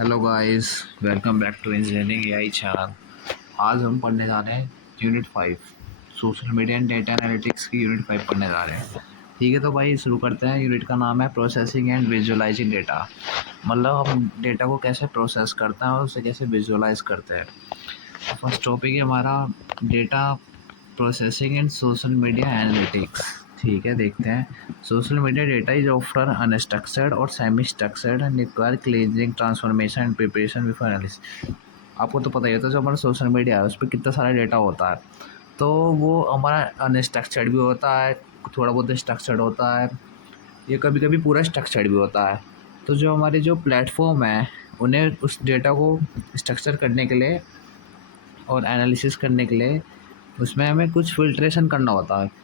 Hello guys, welcome back to engineering AI channel. आज हम पढ़ने जा रहे हैं unit 5 social media and data analytics की यूनिट 5 पढ़ने जा रहे हैं। ठीक है, तो भाई शुरू करते हैं। यूनिट का नाम है प्रोसेसिंग एंड विजुअलाइजिंग डेटा। मतलब हम डेटा को कैसे प्रोसेस करते हैं और उसे कैसे विजुअलाइज करते हैं। फर्स्ट टॉपिक है हमारा data processing and social media analytics. ठीक है, देखते हैं। Social media data is often unstructured और semi structured and require cleansing transformation and preparation before analysis. आपको तो पता ही होता है, जो हमारा सोशल मीडिया है उस पर कितना सारा डेटा होता है। तो वो हमारा अनस्ट्रक्चर्ड भी होता है, थोड़ा बहुत स्ट्रक्चर्ड होता है, ये कभी कभी पूरा स्ट्रक्चर्ड भी होता है। तो जो हमारे जो प्लेटफॉर्म है, उन्हें उस डेटा को स्ट्रक्चर करने के लिए और एनालिसिस करने के लिए उसमें हमें कुछ फिल्ट्रेशन करना होता है।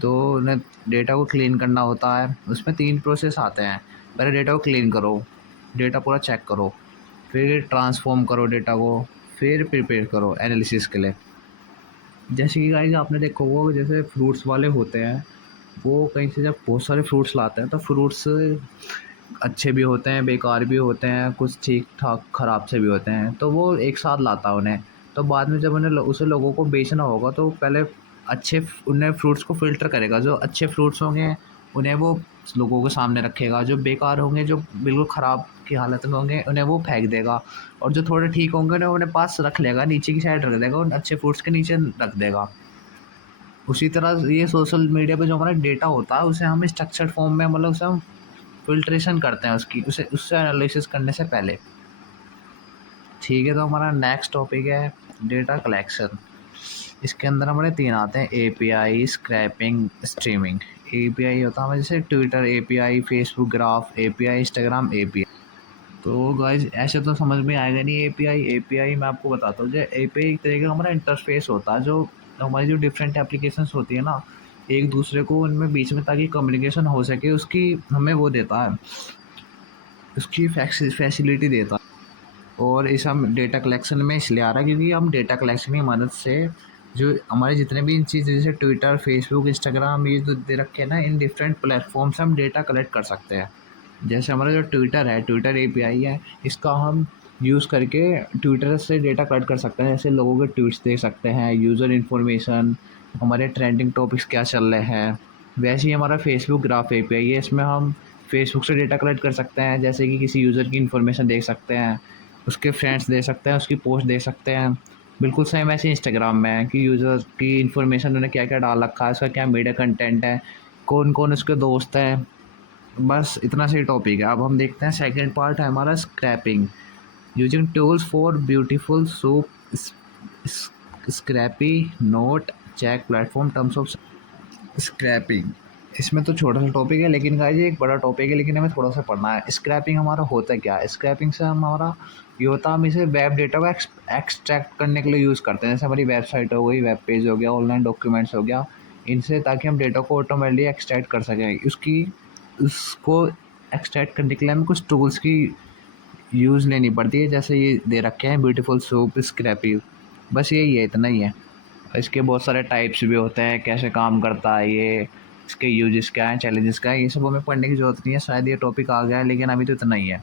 तो उन्हें डेटा को क्लीन करना होता है। उसमें 3 प्रोसेस आते हैं। पहले डेटा को क्लीन करो, डेटा पूरा चेक करो, फिर ट्रांसफॉर्म करो डेटा को, फिर प्रिपेयर करो एनालिसिस के लिए। जैसे कि गाइस आपने देखा होगा, जैसे फ्रूट्स वाले होते हैं, वो कहीं से जब बहुत सारे फ्रूट्स लाते हैं तो फ्रूट्स अच्छे भी होते हैं, बेकार भी होते हैं, कुछ ठीक ठाक ख़राब से भी होते हैं। तो वो एक साथ लाता है उन्हें। तो बाद में जब उन्हें उसे लोगों को बेचना होगा तो पहले उन्हें फ्रूट्स को फ़िल्टर करेगा। जो अच्छे फ्रूट्स होंगे उन्हें वो लोगों के सामने रखेगा, जो बेकार होंगे, जो बिल्कुल ख़राब की हालत में होंगे, उन्हें वो फेंक देगा। और जो थोड़े ठीक होंगे उन्हें अपने पास रख लेगा, नीचे की साइड रख देगा, उन अच्छे फ्रूट्स के नीचे रख देगा। उसी तरह ये सोशल मीडिया पे जो हमारा डेटा होता है उसे हम स्ट्रक्चर्ड फॉर्म में, मतलब उसे हम फ़िल्ट्रेशन करते हैं उसकी, उसे उससे एनालिसिस करने से पहले। ठीक है, तो हमारा नेक्स्ट टॉपिक है डेटा कलेक्शन। इसके अंदर हमारे 3 आते हैं: एपीआई, स्क्रैपिंग, स्ट्रीमिंग। एपीआई होता है हमारे जैसे Twitter API, Facebook graph API, Instagram API. तो गाइस ऐसे तो समझ में आएगा नहीं। एपीआई मैं आपको बताता हूँ। जो एपीआई एक तरीके का हमारा इंटरफेस होता है, जो हमारी जो डिफरेंट एप्लीकेशंस होती है ना, एक दूसरे को उनमें बीच में ताकि कम्युनिकेशन हो सके, उसकी हमें वो देता है, उसकी फैसिलिटी देता है। और इस हम डेटा कलेक्शन में इसलिए आ रहा है क्योंकि हम डेटा कलेक्शन की मदद से जो हमारे जितने भी इन चीज़ें जैसे ट्विटर, फेसबुक, इंस्टाग्राम, ये जो दे रखे हैं ना, इन डिफरेंट प्लेटफॉर्म से हम डेटा कलेक्ट कर सकते हैं। जैसे हमारा जो ट्विटर है, ट्विटर एपीआई है, इसका हम यूज़ करके ट्विटर से डेटा कलेक्ट कर सकते हैं। जैसे लोगों के ट्वीट्स देख सकते हैं, यूज़र इन्फॉर्मेशन, हमारे ट्रेंडिंग टॉपिक्स क्या चल रहे हैं। वैसे ही हमारा फेसबुक ग्राफ एपीआई है, इसमें हम फेसबुक से डेटा कलेक्ट कर सकते हैं। जैसे कि किसी यूज़र की इन्फॉर्मेशन देख सकते हैं, उसके फ्रेंड्स दे सकते हैं, उसकी पोस्ट दे सकते हैं। बिल्कुल सेम ऐसे इंस्टाग्राम में है कि यूज़र की इन्फॉर्मेशन उन्होंने क्या क्या डाल रखा है, उसका क्या मीडिया कंटेंट है, कौन कौन उसके दोस्त हैं। बस इतना सही टॉपिक है। अब हम देखते हैं सेकंड पार्ट है हमारा scraping. Using tools for beautiful soup scrapy note check platform terms of scraping. इसमें तो छोटा सा टॉपिक है, लेकिन गाइस ये एक बड़ा टॉपिक है, लेकिन हमें थोड़ा सा पढ़ना है। स्क्रैपिंग हमारा होता क्या है? स्क्रैपिंग से हमारा ये होता है, हम इसे वेब डेटा को एक्सट्रैक्ट करने के लिए यूज़ करते हैं। जैसे हमारी वेबसाइट हो गई, वेब पेज हो गया, ऑनलाइन डॉक्यूमेंट्स हो गया, इनसे ताकि हम डेटा को ऑटोमेटिकली एक्सट्रैक्ट कर सकें। उसको एक्सट्रैक्ट करने के लिए हमें कुछ टूल्स की यूज़ लेनी पड़ती है, जैसे ये दे रखे हैं ब्यूटीफुल सूप स्क्रैपी। बस यही है, इतना ही है। इसके बहुत सारे टाइप्स भी होते हैं, कैसे काम करता है ये, इसके यूजेस क्या हैं, चैलेंजेस क्या है, ये सब हमें पढ़ने की ज़रूरत नहीं है। शायद ये टॉपिक आ गया है, लेकिन अभी तो इतना ही है।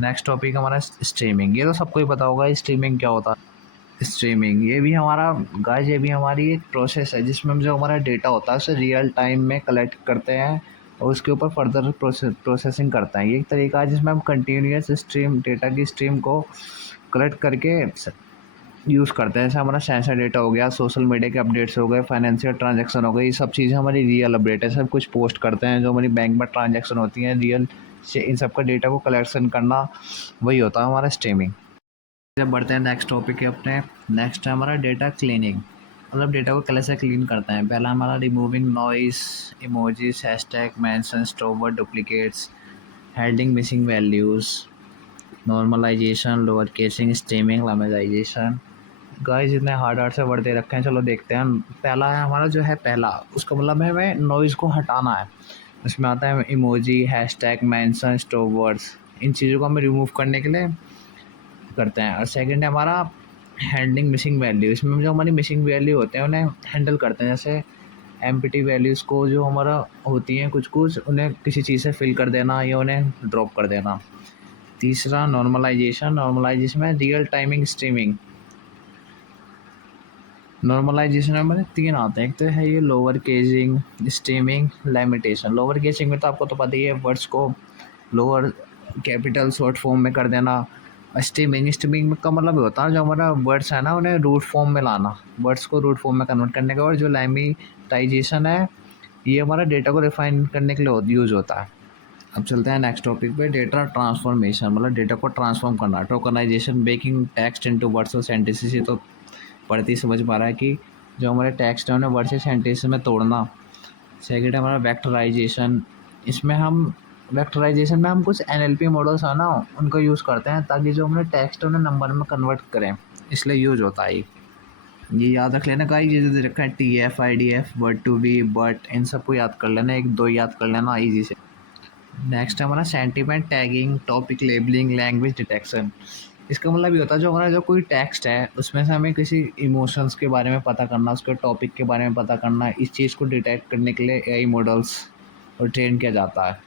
नेक्स्ट टॉपिक हमारा स्ट्रीमिंग। ये तो सबको ही पता होगा स्ट्रीमिंग क्या होता है। स्ट्रीमिंग ये भी हमारा गाइस, ये भी हमारी एक प्रोसेस है जिसमें हम जो हमारा डेटा होता है उसे रियल टाइम में कलेक्ट करते हैं और उसके ऊपर फर्दर प्रोसेसिंग करते हैं। ये एक तरीका है जिसमें हम कंटिन्यूस स्ट्रीम डेटा की स्ट्रीम को कलेक्ट करके यूज़ करते हैं। जैसे हमारा सेंसर डेटा हो गया, सोशल मीडिया के अपडेट्स हो गए, फाइनेंशियल ट्रांजैक्शन हो गई, ये सब चीज़ें हमारी रियल अपडेट है। सब कुछ पोस्ट करते हैं, जो हमारी बैंक में ट्रांजैक्शन होती हैं रियल से, इन सब का डेटा को कलेक्शन करना, वही होता है हमारा स्ट्रीमिंग। जब बढ़ते हैं नेक्स्ट टॉपिक के अपने, नेक्स्ट है हमारा डेटा क्लीनिंग। मतलब डेटा को कैसे क्लीन करते हैं। पहला हमारा removing noise, emojis, hashtag, mention, stop words, duplicates, heading, missing values, normalization, lower casing, stemming, lemmatization. Guys इतने हार्ड हार्ड से वर्ड दे रखे हैं, चलो देखते हैं। पहला है हमारा जो है, पहला उसका मतलब है हमें नॉइज़ को हटाना है। उसमें आता है emoji, hashtag, mention, stop words. इन चीज़ों को हमें रिमूव करने के लिए करते हैं। और सेकंड है हमारा हैंडलिंग मिसिंग वैल्यू। इसमें जो हमारी मिसिंग वैल्यू होते हैं उन्हें हैंडल करते हैं। जैसे एम्प्टी वैल्यूज़ को जो हमारा होती हैं कुछ कुछ, उन्हें किसी चीज़ से फिल कर देना या उन्हें ड्रॉप कर देना। तीसरा नॉर्मलाइजेशन। नॉर्मलाइजेशन में रियल टाइमिंग स्ट्रीमिंग। नॉर्मलाइजेशन में हमारे 3 आते हैं। एक तो है ये लोअर केजिंग, स्ट्रीमिंग, लिमिटेशन। लोअर केजिंग में तो आपको तो पता ही है, वर्ड्स को लोअर कैपिटल शॉर्ट फॉर्म में कर देना। स्ट्रीमिंग का मतलब ये होता है जो हमारा वर्ड्स है ना उन्हें रूट फॉर्म में लाना, वर्ड्स को रूट फॉर्म में कन्वर्ट करने का। और जो लैमिटाइजेशन है ये हमारा डेटा को रिफाइन करने के लिए यूज़ होता है। अब चलते हैं नेक्स्ट टॉपिक पे, डेटा ट्रांसफॉर्मेशन, मतलब डेटा को ट्रांसफॉर्म करना। Tokenization, making text into words और सेंटेंसेस। ये तो पढ़ते ही समझ पा रहा है कि जो हमारे टेक्स्ट है उन्हें वर्ड से सेंटेंस में तोड़ना। सेकेंड है हमारा वेक्टराइजेशन। इसमें हम वेक्टराइजेशन में हम कुछ NLP मॉडल्स है ना उनको यूज़ करते हैं ताकि जो हमारे टेक्स्ट है उन्हें नंबर में कन्वर्ट करें, इसलिए यूज़ होता है ये याद रख लेना का। ये जो दे रखा है TF, IDF, word to be, but, इन सबको याद कर लेना, एक दो याद कर लेना ईजी से। नेक्स्ट है हमारा sentiment tagging, topic labelling, language detection. इसका मतलब ये होता है जो हमारा जो कोई टेक्स्ट है उसमें से हमें किसी इमोशंस के बारे में पता करना, उसके टॉपिक के बारे में पता करना, इस चीज़ को डिटेक्ट करने के लिए AI मॉडल्स और ट्रेन किया जाता है।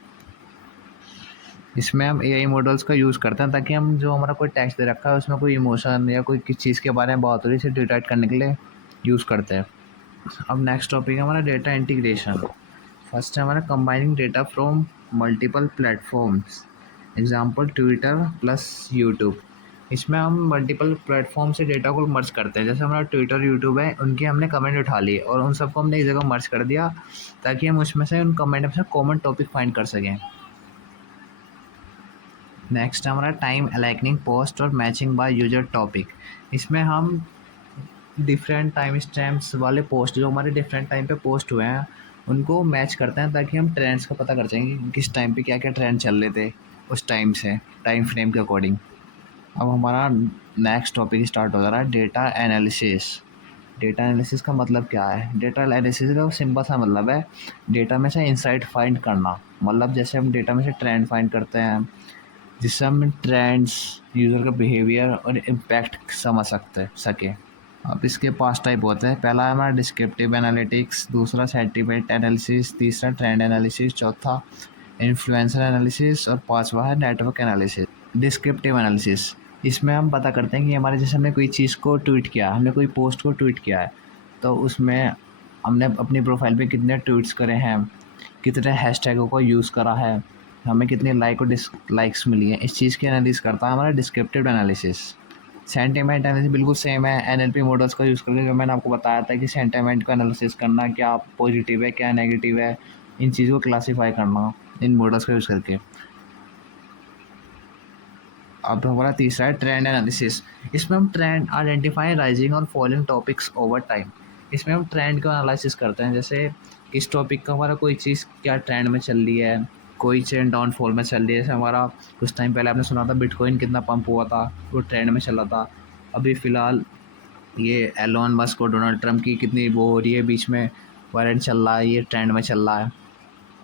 इसमें हम AI मॉडल्स का यूज़ करते हैं ताकि हम जो हमारा कोई टेक्स्ट दे रखा है उसमें कोई इमोशन या कोई किस चीज़ के बारे में बात हो रही है इसे डिटेक्ट करने के लिए यूज़ करते हैं। अब नेक्स्ट टॉपिक है हमारा डेटा इंटीग्रेशन। फर्स्ट है हमारा combining data from multiple platforms, example Twitter plus YouTube. इसमें हम मल्टीपल प्लेटफॉर्म से डेटा को मर्ज करते हैं। जैसे हमारा ट्विटर, यूट्यूब है, उनके हमने कमेंट उठा लिए और उन सबको हमने एक जगह मर्ज कर दिया ताकि हम उसमें से उन कमेंट में से कॉमन टॉपिक फाइंड कर सकें। नेक्स्ट है हमारा टाइम अलाइनिंग पोस्ट और मैचिंग बाय यूजर टॉपिक। इसमें हम डिफरेंट टाइम स्टैम्प्स वाले पोस्ट जो हमारे डिफरेंट टाइम पे पोस्ट हुए हैं उनको मैच करते हैं ताकि हम ट्रेंड्स का पता कर सकें कि किस टाइम पे क्या क्या ट्रेंड चल रहे थे उस टाइम से, टाइम फ्रेम के अकॉर्डिंग। अब हमारा नेक्स्ट टॉपिक स्टार्ट हो जा रहा है डेटा एनालिसिस। डेटा एनालिसिस का मतलब क्या है? डेटा एनालिसिस का सिंपल सा मतलब है डेटा में से इंसाइट फाइंड करना। मतलब जैसे हम डेटा में से ट्रेंड फाइंड करते हैं जिससे हम ट्रेंड्स, यूज़र का बिहेवियर और इम्पैक्ट समझ सके। अब इसके 5 टाइप होते हैं। पहला है हमारा डिस्क्रिप्टिव एनालिटिक्स, दूसरा सेंटीमेंट एनालिसिस, तीसरा ट्रेंड एनालिसिस, चौथा इन्फ्लुएंसर एनालिसिस और पांचवा है नेटवर्क एनालिसिस। डिस्क्रिप्टिव एनालिसिस, इसमें हम पता करते हैं कि हमारे जैसे हमने कोई चीज़ को ट्वीट किया, हमने कोई पोस्ट को ट्वीट किया है तो उसमें हमने अपनी प्रोफाइल पे कितने ट्वीट्स करे हैं, कितने हैशटैगों को यूज़ करा है, हमें कितने लाइक और डिसलाइक्स मिली हैं, इस चीज़ की एनालिसिस करता है हमारा डिस्क्रिप्टिव एनालिसिस। सेंटिमेंट एनालिसिस बिल्कुल सेम है NLP मॉडल्स का यूज़ करके, जो मैंने आपको बताया था कि सेंटिमेंट का एनालिसिस करना, क्या पॉजिटिव है क्या नेगेटिव है, इन चीज़ों को क्लासीफाई करना इन मॉडल्स का यूज़ करके। अब हमारा तीसरा है ट्रेंड एनालिसिस। इसमें हम ट्रेंड आइडेंटिफाई राइजिंग और फॉलिंग टॉपिक्स ओवर टाइम। इसमें हम ट्रेंड का एनालिसिस करते हैं, जैसे इस टॉपिक का हमारा कोई चीज़ क्या ट्रेंड में चल रही है, कोई चेन डाउनफॉल में चल रही है। जैसे हमारा कुछ टाइम पहले आपने सुना था बिटकॉइन कितना पंप हुआ था, वो ट्रेंड में चला था। अभी फ़िलहाल ये एलोन मस्क और डोनाल्ड ट्रम्प की कितनी वो हो रही है, बीच में वायरल चल रहा है, ये ट्रेंड में चल रहा है।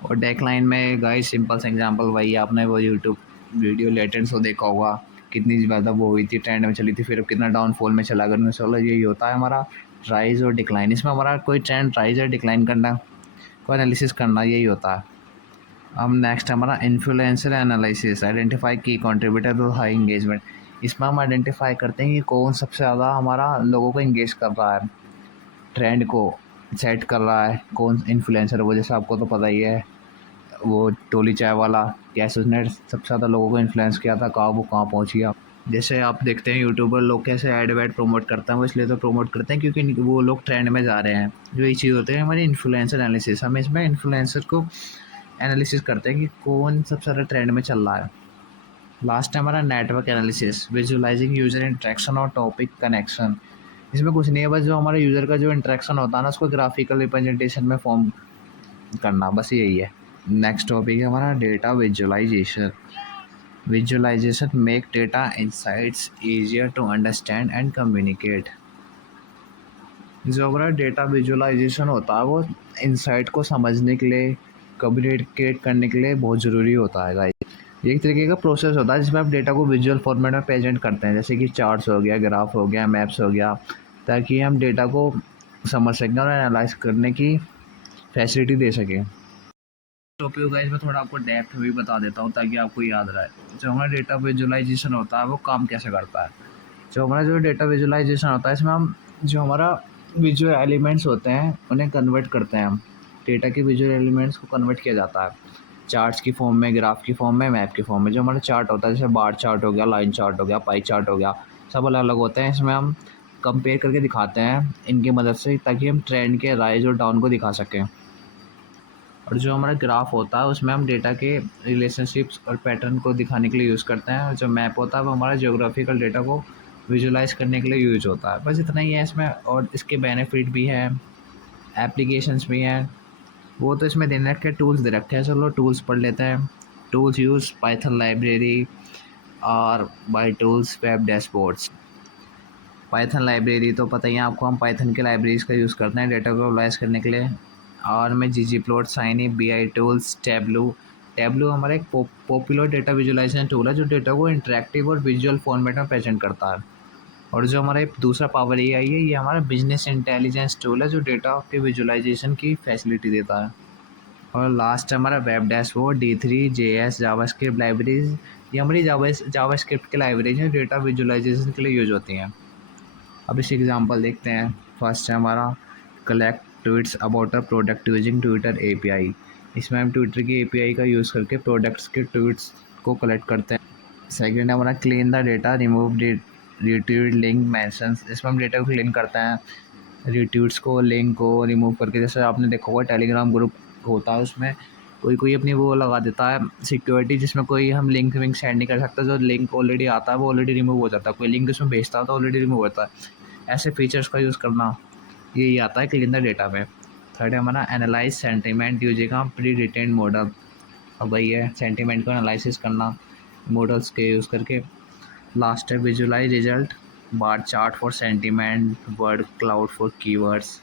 और डेक्लाइन में गाइस सिंपल सा एग्जांपल वही, आपने वो यूट्यूब वीडियो लेटेंट शो देखा होगा, कितनी ज़्यादा वो हुई थी, ट्रेंड में चली थी, फिर अब कितना डाउनफॉल में चला गया। चलो यही होता है हमारा राइज़ और डिक्लाइन। इसमें हमारा कोई ट्रेंड राइज़ और डिक्लाइन करना, को एनालिसिस करना, यही होता है। अब नेक्स्ट हमारा इन्फ्लुएंसर एनालिसिस, आइडेंटिफाई की कंट्रीब्यूटर टू हाई एंगेजमेंट। इसमें हम आइडेंटिफाई करते हैं कि कौन सबसे ज़्यादा हमारा लोगों को इंगेज कर रहा है, ट्रेंड को सेट कर रहा है, कौन इन्फ्लुएंसर। वो जैसे आपको तो पता ही है वो टोली चाय वाला, कैसे उसने सबसे ज़्यादा लोगों को इन्फ्लुएंस किया था, कहाँ वो कहाँ पहुँच गया। जैसे आप देखते हैं यूट्यूबर लोग कैसे ऐड वैड प्रमोट करते हैं, वो इसलिए तो प्रमोट करते हैं क्योंकि वो लोग ट्रेंड में जा रहे हैं। जो ये चीज़ होती है हमारी इन्फ्लुएंसर एनालिसिस, हम इसमें इन्फ्लुएंसर को एनालिसिस करते हैं कि कौन सबसे ज़्यादा ट्रेंड में चल रहा है। लास्ट है हमारा network analysis, visualising user interaction और टॉपिक कनेक्शन। इसमें कुछ नहीं है, बस जो हमारे यूज़र का जो इंटरेक्शन होता है ना उसको ग्राफिकल रिप्रेजेंटेशन में फॉर्म करना, बस यही है। नेक्स्ट टॉपिक है हमारा data visualization. Visualization make data insights easier to understand and communicate. जो हमारा डेटा विजुअलाइजेशन होता है वो इंसाइट को समझने के लिए, कम्युनिकेट करने के लिए बहुत ज़रूरी होता है गाइस। ये एक तरीके का प्रोसेस होता है जिसमें आप डेटा को विजुअल फॉर्मेट में प्रेजेंट करते हैं, जैसे कि चार्ट्स हो गया, ग्राफ हो गया, मैप्स हो गया, ताकि हम डेटा को समझ सकें और एनालाइज करने की फैसिलिटी दे सकें। टॉपिक गाइस मैं थोड़ा आपको डेप्थ में भी बता देता हूँ ताकि आपको याद रहे। जो हमारा डेटा विजुअलाइजेशन होता है वो काम कैसे करता है। जो हमारा जो डेटा विजुअलाइजेशन होता है इसमें हम जो हमारा विजुअल एलिमेंट्स होते हैं उन्हें कन्वर्ट करते हैं हम। डेटा के विजुअल एलिमेंट्स को कन्वर्ट किया जाता है चार्ट्स की फॉर्म में, ग्राफ की फॉर्म में, मैप की फॉर्म में। जो हमारा चार्ट होता है जैसे बार चार्ट हो गया, लाइन चार्ट हो गया, पाई चार्ट हो गया, सब अलग अलग होते हैं। इसमें हम कंपेयर करके दिखाते हैं इनकी मदद से ताकि हम ट्रेंड के राइज और डाउन को दिखा सकें। और जो हमारा ग्राफ होता है उसमें हम डेटा के रिलेशनशिप्स और पैटर्न को दिखाने के लिए यूज़ करते हैं। और जो मैप होता है वो हमारा ज्योग्राफिकल डेटा को विजुलाइज करने के लिए यूज होता है। बस इतना ही है इसमें, और इसके बेनिफिट भी हैं, एप्लीकेशंस भी हैं। वो तो इसमें दे रखे टूल्स दे रखे हैं, चलो टूल्स पढ़ लेते हैं। टूल्स यूज़ पाइथन लाइब्रेरी और BI tools web dashboards. Python library तो पता ही है आपको, हम पाइथन के लाइब्रेरीज का यूज़ करते हैं डेटा को विजुलाइज करने के लिए। और मैं ggplot, shiny, BI tools, Tableau. Tableau हमारा एक पॉपुलर डेटा विजुलाइजेशन टूल है जो डेटा को इंटरेक्टिव और विजुअल फॉर्मेट में प्रेजेंट करता है। और जो हमारा दूसरा पावर AI है, ये हमारा बिजनेस इंटेलिजेंस टूल है जो डेटा के विजुलाइजेशन की फैसिलिटी देता है। और लास्ट हमारा web dashboard, D3, JS, JavaScript libraries. ये हमारी जावास्क्रिप्ट की लाइब्रेरीज हैं, डेटा विजुलाइजेशन के लिए यूज होती हैं। अब इस एग्जांपल देखते हैं। फर्स्ट है हमारा collect tweets about a product using Twitter API। इसमें हम ट्विटर की API का यूज़ करके प्रोडक्ट्स के ट्वीट्स को कलेक्ट करते हैं। सेकेंड है हमारा clean the data, remove retweet link mentions. इसमें हम डेटा को क्लीन करते हैं, रिट्वीट्स को, लिंक को रिमूव करके। जैसे आपने देखा होगा टेलीग्राम ग्रुप होता है, उसमें कोई कोई अपनी वो लगा देता है सिक्योरिटी, जिसमें कोई हम लिंक विंक सेंड नहीं कर सकता। जो लिंक ऑलरेडी आता है वो ऑलरेडी रिमूव हो जाता है, कोई लिंक उसमें भेजता है तो ऑलरेडी रिमूव होता है। ऐसे फीचर्स का यूज़ करना, यही आता है क्लीन द डेटा में। थर्ड है हमारा analyse sentiment using a pre retained model. अब वही है सेंटिमेंट को एनालिसिस करना मॉडल्स के यूज़ करके। लास्ट है visualize result, bar chart for sentiment, word cloud for keywords,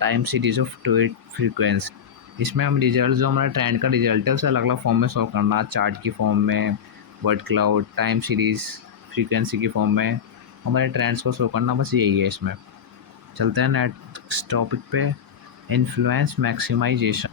time series of tweet frequency. इसमें हम रिजल्ट, जो हमारा ट्रेंड का रिजल्ट है उसे अलग अलग फॉर्म में शो करना, चार्ट की फॉर्म में, word cloud, time series, frequency की फॉर्म में हमारे ट्रेंड्स को शो करना। बस यही है इसमें। चलते हैं नेक्स्ट टॉपिक पे, influence maximization.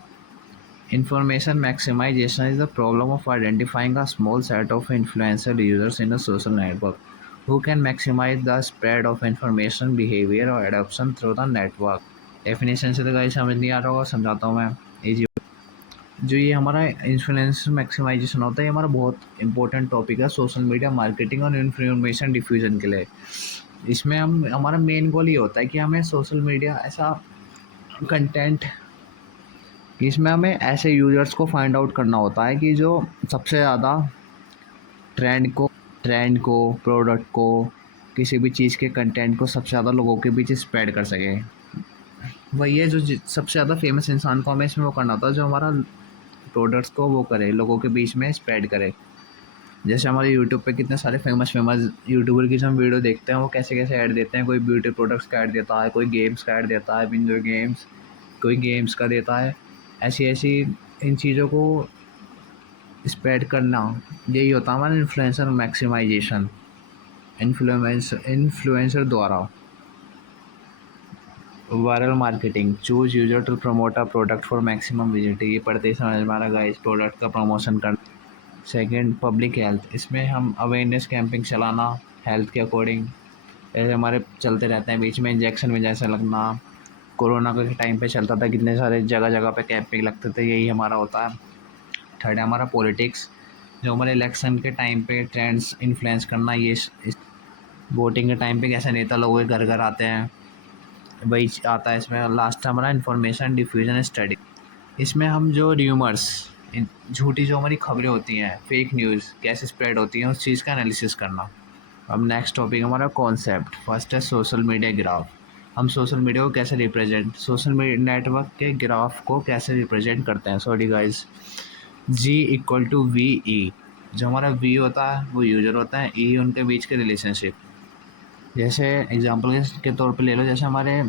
Information maximization is the problem of identifying a small set of influential users in a social network who can maximize the spread of information, behavior or adoption through the network. Definition से तो guys समझ नहीं आ रहा होगा, समझाता हूँ मैं easy. जो ये हमारा इन्फ्लुएंस मैक्सिमाइजेशन होता है, ये हमारा बहुत इंपॉर्टेंट टॉपिक है सोशल मीडिया मार्केटिंग और इन्फॉर्मेशन डिफ्यूजन के लिए। इसमें हम हमारा मेन गोल ये होता है कि हमें सोशल मीडिया ऐसा कंटेंट, इसमें हमें ऐसे यूज़र्स को फाइंड आउट करना होता है कि जो सबसे ज़्यादा ट्रेंड को प्रोडक्ट को, किसी भी चीज़ के कंटेंट को सबसे ज़्यादा लोगों के बीच स्प्रेड कर सके। वही है जो सबसे ज़्यादा फेमस इंसान को हमें इसमें वो करना होता है जो हमारा प्रोडक्ट्स को वो करे, लोगों के बीच में स्प्रेड करे। जैसे हमारे यूट्यूब पे कितने सारे फेमस यूट्यूबर की जो हम वीडियो देखते हैं वो कैसे कैसे ऐड देते हैं। कोई ब्यूटी प्रोडक्ट्स का ऐड देता है, कोई गेम्स का ऐड देता है, विंडो गेम्स, कोई गेम्स का देता है। ऐसी ऐसी इन चीज़ों को स्प्रेड करना, यही होता है हमारा इन्फ्लुएंसर मैक्सिमाइजेशन। इन्फ्लुएंसर द्वारा viral marketing, choose user to promote a product for maximum visibility. ये पढ़ते ही समझ में आ रहा गाइस, प्रोडक्ट का प्रमोशन करना। सेकंड पब्लिक हेल्थ, इसमें हम अवेयरनेस कैंपिंग चलाना हेल्थ के अकॉर्डिंग। ऐसे हमारे चलते रहते हैं बीच में इंजेक्शन में जैसे लगना, कोरोना के टाइम पे चलता था, कितने सारे जगह जगह पे कैंपिंग लगते थे, यही हमारा होता है। थर्ड है हमारा पॉलिटिक्स, जो हमारे इलेक्शन के टाइम पे ट्रेंड्स इन्फ्लुएंस करना। ये वोटिंग के टाइम पे कैसे नेता लोगों के घर घर आते हैं, वही आता है इसमें। लास्ट हमारा इन्फॉर्मेशन डिफ्यूजन स्टडी, इसमें हम जो र्यूमर्स, झूठी जो हमारी खबरें होती हैं, फेक न्यूज़ कैसे स्प्रेड होती हैं, उस चीज़ का एनालिसिस करना। अब नेक्स्ट टॉपिक हमारा कॉन्सेप्ट। फर्स्ट है सोशल मीडिया ग्राफ। हम सोशल मीडिया को कैसे रिप्रेजेंट, सोशल मीडिया नेटवर्क के ग्राफ को कैसे रिप्रेजेंट करते हैं। Sorry guys, G=VE। जो हमारा V होता है वो यूज़र होता है, E उनके बीच के रिलेशनशिप। जैसे एग्जांपल के तौर पे ले लो, जैसे हमारे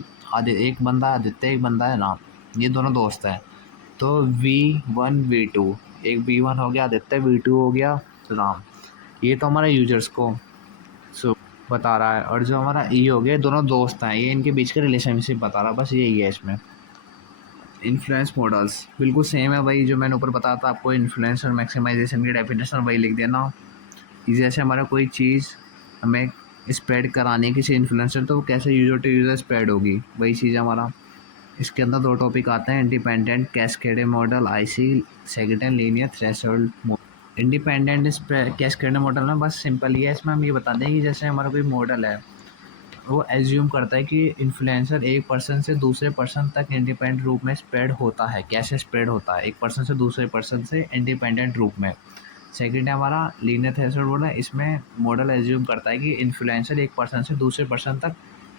एक बंदा आदित्य, एक बंदा है राम, ये दोनों दोस्त हैं। तो V1 V2, एक V1 हो गया आदित्य, V2 हो गया राम। ये तो हमारे यूजर्स को बता रहा है। और जो हमारा E हो गया, दोनों दोस्त हैं, ये इनके बीच के रिलेशनशिप बता रहा है। बस यही है इसमें। इन्फ्लुएंस मॉडल्स बिल्कुल सेम है भाई, जो मैंने ऊपर बताया था आपको इन्फ्लुएंस और मैक्सिमाइजेशन की डेफिनेशन वही लिख देना। जैसे हमारा कोई चीज़ हमें स्प्रेड करानी है किसी इन्फ्लुएंसर, तो वो कैसे यूज़र टू यूज़र स्प्रेड होगी, वही चीज़ हमारा। इसके अंदर 2 टॉपिक आते हैं, independent cascade model IC, second है linear threshold model. Independent cascade model में बस सिंपल ही है, इसमें हम ये बताते हैं कि जैसे हमारा कोई मॉडल है, वो एज्यूम करता है कि इन्फ्लुएंसर एक पर्सन से दूसरे पर्सन तक इंडिपेंडेंट रूप में स्प्रेड होता है। कैसे स्प्रेड होता है एक पर्सन से दूसरे पर्सन से इंडिपेंडेंट रूप में। सेकंड है हमारा लीनियर थ्रेशोल्ड मॉडल, इसमें मॉडल एज्यूम करता है कि इन्फ्लुएंसर एक पर्सन से दूसरे पर्सन तक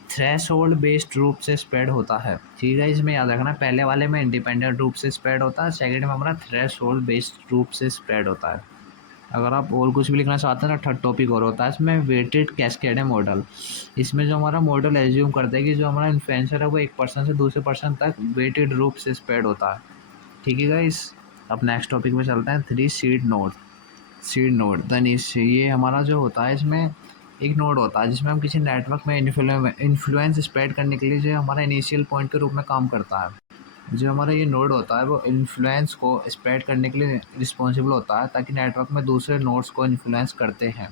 थ्रेशोल्ड बेस्ड रूप से स्प्रेड होता है। ठीक है, इसमें याद रखना, पहले वाले में इंडिपेंडेंट रूप से स्प्रेड होता है, सेकंड में हमारा थ्रेशोल्ड बेस्ड रूप से स्प्रेड होता है। अगर आप और कुछ भी लिखना चाहते हैं ना, थर्ड टॉपिक और होता है इसमें वेटेड कैस्केड मॉडल। इसमें जो हमारा मॉडल एज्यूम करता है कि जो हमारा इन्फ्लुएंसर है वो एक पर्सन से दूसरे पर्सन तक वेटेड रूप से स्प्रेड होता है। ठीक है गाइस, अब नेक्स्ट टॉपिक में चलते हैं, 3 seed node. Seed node then ये हमारा जो होता है, इसमें एक नोड होता है जिसमें हम किसी नेटवर्क में इन्फ्लुएंस स्प्रेड करने के लिए जो हमारा इनिशियल पॉइंट के रूप में काम करता है। जो हमारा ये नोड होता है वो इन्फ्लुएंस को स्प्रेड करने के लिए रिस्पॉन्सिबल होता है, ताकि नेटवर्क में दूसरे नोड्स को इन्फ्लुएंस करते हैं।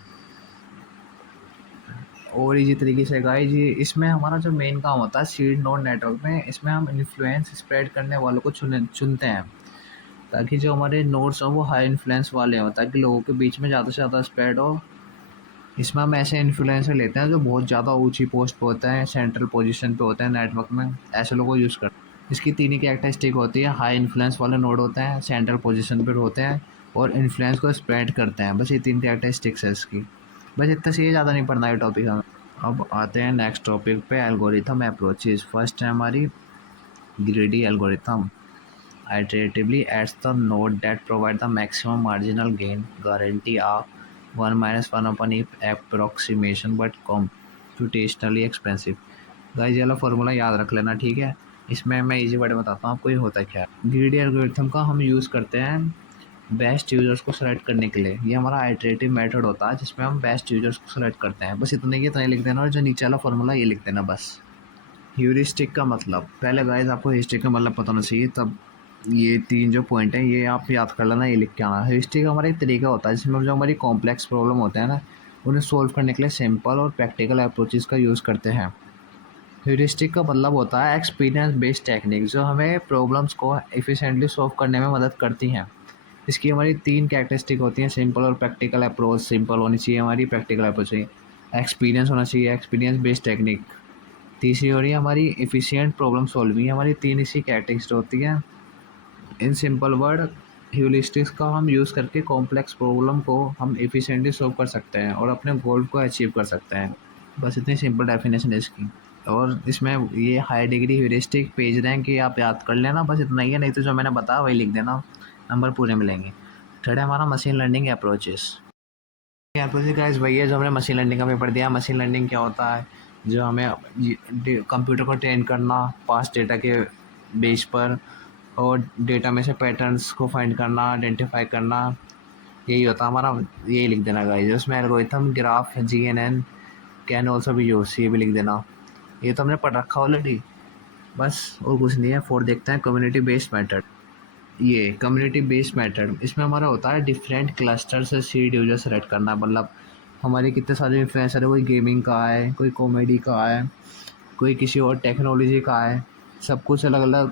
और इसी तरीके से गाइस, ये इसमें हमारा जो मेन काम होता है सीड नोड नेटवर्क में, इसमें हम इन्फ्लुएंस स्प्रेड करने वालों को चुनते हैं, ताकि जो हमारे नोड्स हों वो हाई इन्फ्लुएंस वाले हों, ताकि लोगों के बीच में ज़्यादा से ज़्यादा स्प्रेड हो। इसमें हम ऐसे इन्फ्लुएंसर लेते हैं जो बहुत ज़्यादा ऊंची पोस्ट पे होते हैं, सेंट्रल पोजीशन पे होते हैं नेटवर्क में, ऐसे लोगों को यूज़ करते हैं। इसकी 3 ही कैरेक्टरिस्टिक होती है, हाई इन्फ्लुएंस वाले नोड होते हैं, सेंट्रल पोजीशन पर होते हैं और इन्फ्लुएंस को स्प्रेड करते हैं। बस ये 3 कैरेक्टरिस्टिक्स है इसकी। बस इतना से, ज़्यादा नहीं पढ़ना है टॉपिक हमें। अब आते हैं नेक्स्ट टॉपिक पे, एल्गोरिथम अप्रोचेज। फर्स्ट है हमारी greedy algorithm, iteratively adds the node that provide the maximum marginal gain, guarantee a 1 minus 1 upon if approximation but computationally expensive। Guys ये वाला फॉर्मूला याद रख लेना, ठीक है। इसमें मैं इजी वर्ड में बताता हूँ आपको ये होता है क्या। ग्रीडी एल्गोरिथम का हम यूज़ करते हैं बेस्ट यूज़र्स को सेलेक्ट करने के लिए। ये हमारा आइटरेटिव मेथड होता है जिसमें हम बेस्ट यूज़र्स को सेलेक्ट करते हैं। बस इतना ही लिख देना, और जो नीचे वाला फॉर्मूला ये लिख देना बस। ह्यूरिस्टिक का मतलब, पहले गाइस आपको ह्यूरिस्टिक का मतलब पता होना चाहिए, तब ये 3 जो पॉइंट हैं ये आप याद कर लेना, ये लिख के आना। ह्यूरिस्टिक हमारा एक तरीका होता है जिसमें जो हमारी कॉम्प्लेक्स प्रॉब्लम होते हैं ना, उन्हें सॉल्व करने के लिए सिंपल और प्रैक्टिकल अप्रोचेस का यूज़ करते हैं। ह्यूरिस्टिक का मतलब होता है एक्सपीरियंस बेस्ड टेक्निक, जो हमें प्रॉब्लम्स को एफिशिएंटली सॉल्व करने में मदद करती हैं। इसकी हमारी 3 कैरेक्टरिस्टिक होती हैं, सिंपल और प्रैक्टिकल अप्रोच। सिंपल होनी चाहिए हमारी, प्रैक्टिकल अप्रोच चाहिए, एक्सपीरियंस होना चाहिए, एक्सपीरियंस बेस्ड टेक्निक। तीसरी हो रही है हमारी एफिशिएंट प्रॉब्लम सॉल्विंग। हमारी 3 इसी कैरेक्टरिस्टिक होती हैं। इन सिंपल वर्ड, ह्यूरिस्टिक्स का हम यूज़ करके कॉम्प्लेक्स प्रॉब्लम को हम एफिशिएंटली सॉल्व कर सकते हैं और अपने गोल को अचीव कर सकते हैं। बस इतनी सिंपल डेफिनेशन है इसकी। और इसमें ये high degree heuristic page rank ये आप याद कर लेना, बस इतना ही है, नहीं तो जो मैंने बताया वही लिख देना, नंबर पूरे मिलेंगे। थर्ड है हमारा machine learning approaches. Approaches guys वही है जो हमने मशीन लर्निंग का पेपर दिया। मशीन लर्निंग क्या होता है, जो हमें कंप्यूटर को ट्रेन करना पास्ट डेटा के बेस पर, और डेटा में से पैटर्न्स को फाइंड करना, आइडेंटिफाई करना, यही होता है हमारा। यही लिख देना गाइस। उसमें algorithm, graph, GNN can also be use, ये भी लिख देना। ये तो हमने पढ़ रखा ऑलरेडी, बस और कुछ नहीं है। फोर देखते हैं, कम्युनिटी बेस्ड मेथड। ये कम्युनिटी बेस्ड मेथड, इसमें हमारा होता है डिफरेंट क्लस्टर से सीड यूजर सेलेक्ट करना। मतलब हमारे कितने सारे इन्फ्लुएंसर है, कोई गेमिंग का है, कोई कॉमेडी का है, कोई किसी और टेक्नोलॉजी का है, सब कुछ अलग अलग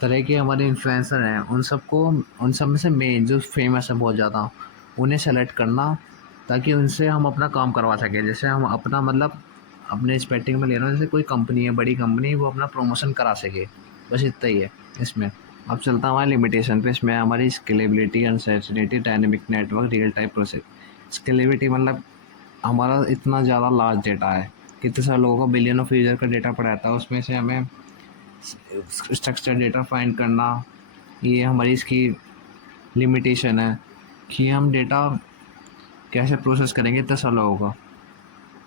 तरह के हमारे इन्फ्लुएंसर हैं। उन सब में से मेन जो फेमस है बहुत ज़्यादा, उन्हें सेलेक्ट करना, ताकि उनसे हम अपना काम करवा सकें। जैसे हम अपना मतलब अपने स्पेक्टिंग में ले रहे हैं, जैसे कोई कंपनी है, बड़ी कंपनी, वो अपना प्रमोशन करा सके। बस इतना ही है इसमें। अब चलता हमारे लिमिटेशन पे। इसमें हमारी scalability, uncertainty, dynamic network, real time process. Scalability मतलब हमारा इतना ज़्यादा लार्ज डेटा है, कितने सारे लोगों का, बिलियन ऑफ यूज़र का डेटा पड़ा रहता है, उसमें से हमें स्ट्रक्चर डेटा फाइंड करना, ये हमारी इसकी लिमिटेशन है कि हम डेटा कैसे प्रोसेस करेंगे इतने सारे लोगों का।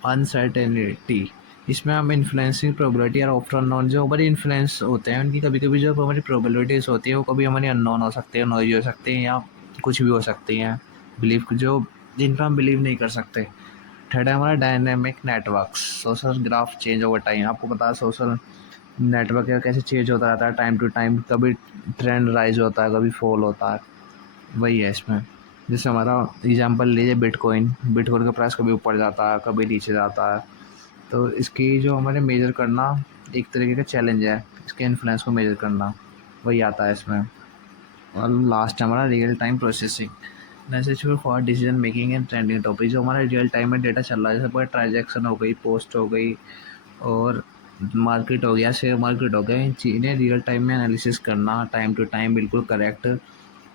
अनसर्टेनिटी, इसमें हम इन्फ्लुएंसिंग प्रोबेबिलिटी और ऑफ्टर नॉन, जो हमारी इन्फ्लुएंस होते हैं उनकी कभी कभी जो हमारी प्रोबेबिलिटीज़ होती है वो कभी हमारी अननोन हो सकती है, नॉइज हो सकती हैं, या कुछ भी हो सकती हैं, बिलीव जो जिन पर हम बिलीव नहीं कर सकते। थर्ड है हमारा dynamic networks. Social graph change over time. आपको पता है सोशल नेटवर्क का कैसे चेंज होता रहता है टाइम टू टाइम, कभी ट्रेंड राइज होता है, कभी फॉल होता है, वही है इसमें। जैसे हमारा एग्जांपल लीजिए बिटकॉइन, बिटकॉइन का प्राइस कभी ऊपर जाता है, कभी नीचे जाता है। तो इसकी जो हमारे मेजर करना एक तरीके का चैलेंज है, इसके इन्फ्लुएंस को मेजर करना, वही आता है इसमें। और लास्ट हमारा real time processing, necessary for decision making and trending topic. जो हमारा रियल टाइम में डेटा चल रहा है, जैसे कोई ट्रांजेक्शन हो गई, पोस्ट हो गई, और मार्केट हो गया, शेयर मार्केट हो गया, इन चीज़ें रियल टाइम में एनालिसिस करना, टाइम टू टाइम बिल्कुल करेक्ट।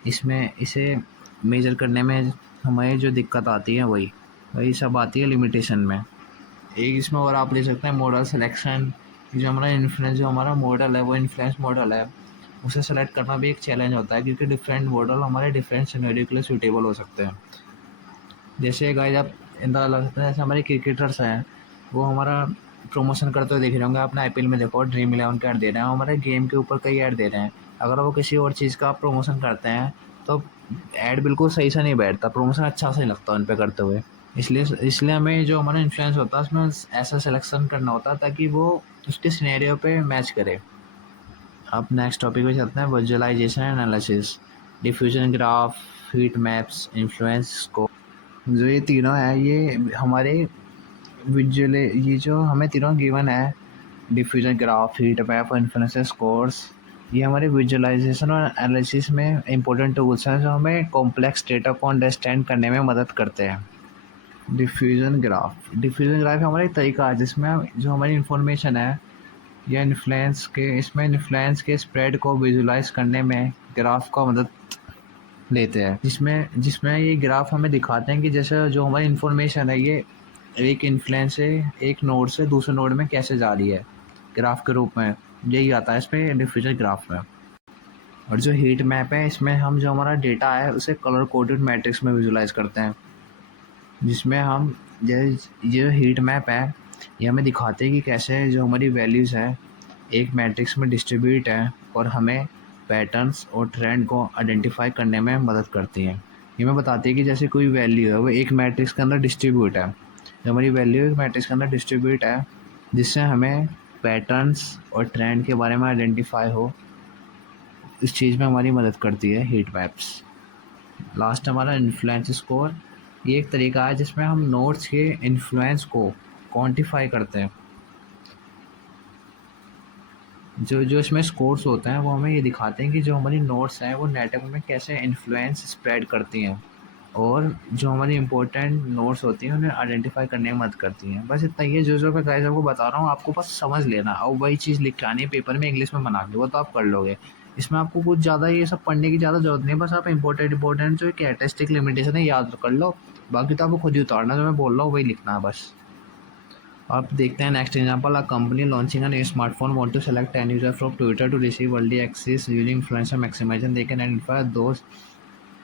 इसमें इसे मेजर करने में हमें जो दिक्कत आती है वही वही सब आती है लिमिटेशन में। एक इसमें और आप ले सकते हैं मॉडल सिलेक्शन। जो हमारा इन्फ्लुएंस, जो हमारा मॉडल है वो इन्फ्लुएंस मॉडल है, उसे सेलेक्ट करना भी एक चैलेंज होता है, क्योंकि डिफरेंट मॉडल हमारे डिफरेंट सिनेरियो के लिए सूटेबल हो सकते हैं। जैसे गाइस आप अंदाजा लगा सकते हैं, जैसे हमारे क्रिकेटर्स हैं, वो हमारा प्रमोशन करते हुए देख रहे होंगे आपने, आईपीएल में देखो ड्रीम इलेवन का ऐड दे रहे हैं, हमारे गेम के ऊपर कई ऐड दे रहे हैं। अगर वो किसी और चीज़ का प्रमोशन करते हैं तो ऐड बिल्कुल सही से नहीं बैठता, प्रमोशन अच्छा से नहीं लगता उन पर करते हुए। इसलिए इसलिए हमें जो हमारा इन्फ्लुएंस होता है उसमें ऐसा सिलेक्शन करना होता है ताकि वो उसके सिनेरियो पे मैच करे। अब नेक्स्ट टॉपिक पे चलते हैं, visualization analysis, diffusion graph, heat maps, influence को। जो ये तीनों है ये हमारे विजुअल, ये जो हमें तीनों गिवन है, डिफ्यूजन ग्राफ, हीट मैप और इन्फ्लुएंस स्कोर्स, ये हमारे विजुअलाइजेशन और एनालिसिस में इंपॉर्टेंट टूल्स हैं जो हमें कॉम्प्लेक्स डेटा को अंडरस्टैंड करने में मदद करते हैं। डिफ्यूजन ग्राफ हमारा एक तरीका है जिसमें जो हमारी इंफॉर्मेशन है या इन्फ्लुएंस के स्प्रेड को विजुलाइज करने में ग्राफ का मदद लेते हैं, जिसमें जिसमें ये ग्राफ हमें दिखाते हैं कि जैसे जो हमारी इन्फॉर्मेशन है ये एक इन्फ्लुएंस से एक नोड से दूसरे नोड में कैसे जा रही है ग्राफ के रूप में, यही आता है इसमें डिफ्यूजन ग्राफ में। और जो हीट मैप है इसमें हम जो हमारा डेटा है उसे कलर कोडेड मैट्रिक्स में विजुलाइज करते हैं, जिसमें हम ये हीट मैप है ये हमें दिखाते हैं कि कैसे जो हमारी वैल्यूज़ है एक मैट्रिक्स में डिस्ट्रीब्यूट है और हमें पैटर्न्स और ट्रेंड को आइडेंटिफाई करने में मदद करती हैं। ये हमें बताती है कि जैसे कोई वैल्यू है वो एक मैट्रिक्स के अंदर डिस्ट्रीब्यूट है, जो हमारी वैल्यू एक मैट्रिक्स के अंदर डिस्ट्रीब्यूट है, जिससे हमें पैटर्न्स और ट्रेंड के बारे में आइडेंटिफाई हो, इस चीज़ में हमारी मदद करती है हीट मैप्स। लास्ट हमारा इन्फ्लुएंस स्कोर, ये एक तरीका है जिसमें हम नोट्स के इन्फ्लुएंस को क्वांटिफाई करते हैं। जो जो इसमें स्कोर्स होते हैं वो हमें ये दिखाते हैं कि जो हमारी नोट्स हैं वो नेटवर्क में कैसे इन्फ्लुएंस स्प्रेड करती हैं, और जो हमारी इंपॉर्टेंट नोट्स होती हैं उन्हें आइडेंटिफाई करने में मदद करती हैं। बस इतना ही है, जो मैं गाइस आपको बता रहा हूँ आपको बस समझ लेना, और वही चीज़ लिख के आनी है पेपर में इंग्लिश में बना के, वो तो आप कर लोगे। इसमें आपको कुछ ज़्यादा ये सब पढ़ने की ज़्यादा जरूरत नहीं है, बस आप इंपॉर्टेंट जो कैरेक्टरिस्टिक लिमिटेशन है याद कर लो, बाकी तो आपको खुद ही उतारना, जो मैं बोल रहा हूँ वही लिखना है बस। अब देखते हैं next example, a company launching a new smartphone want to select 10 user from Twitter to receive early access using influencer maximization, they can identify those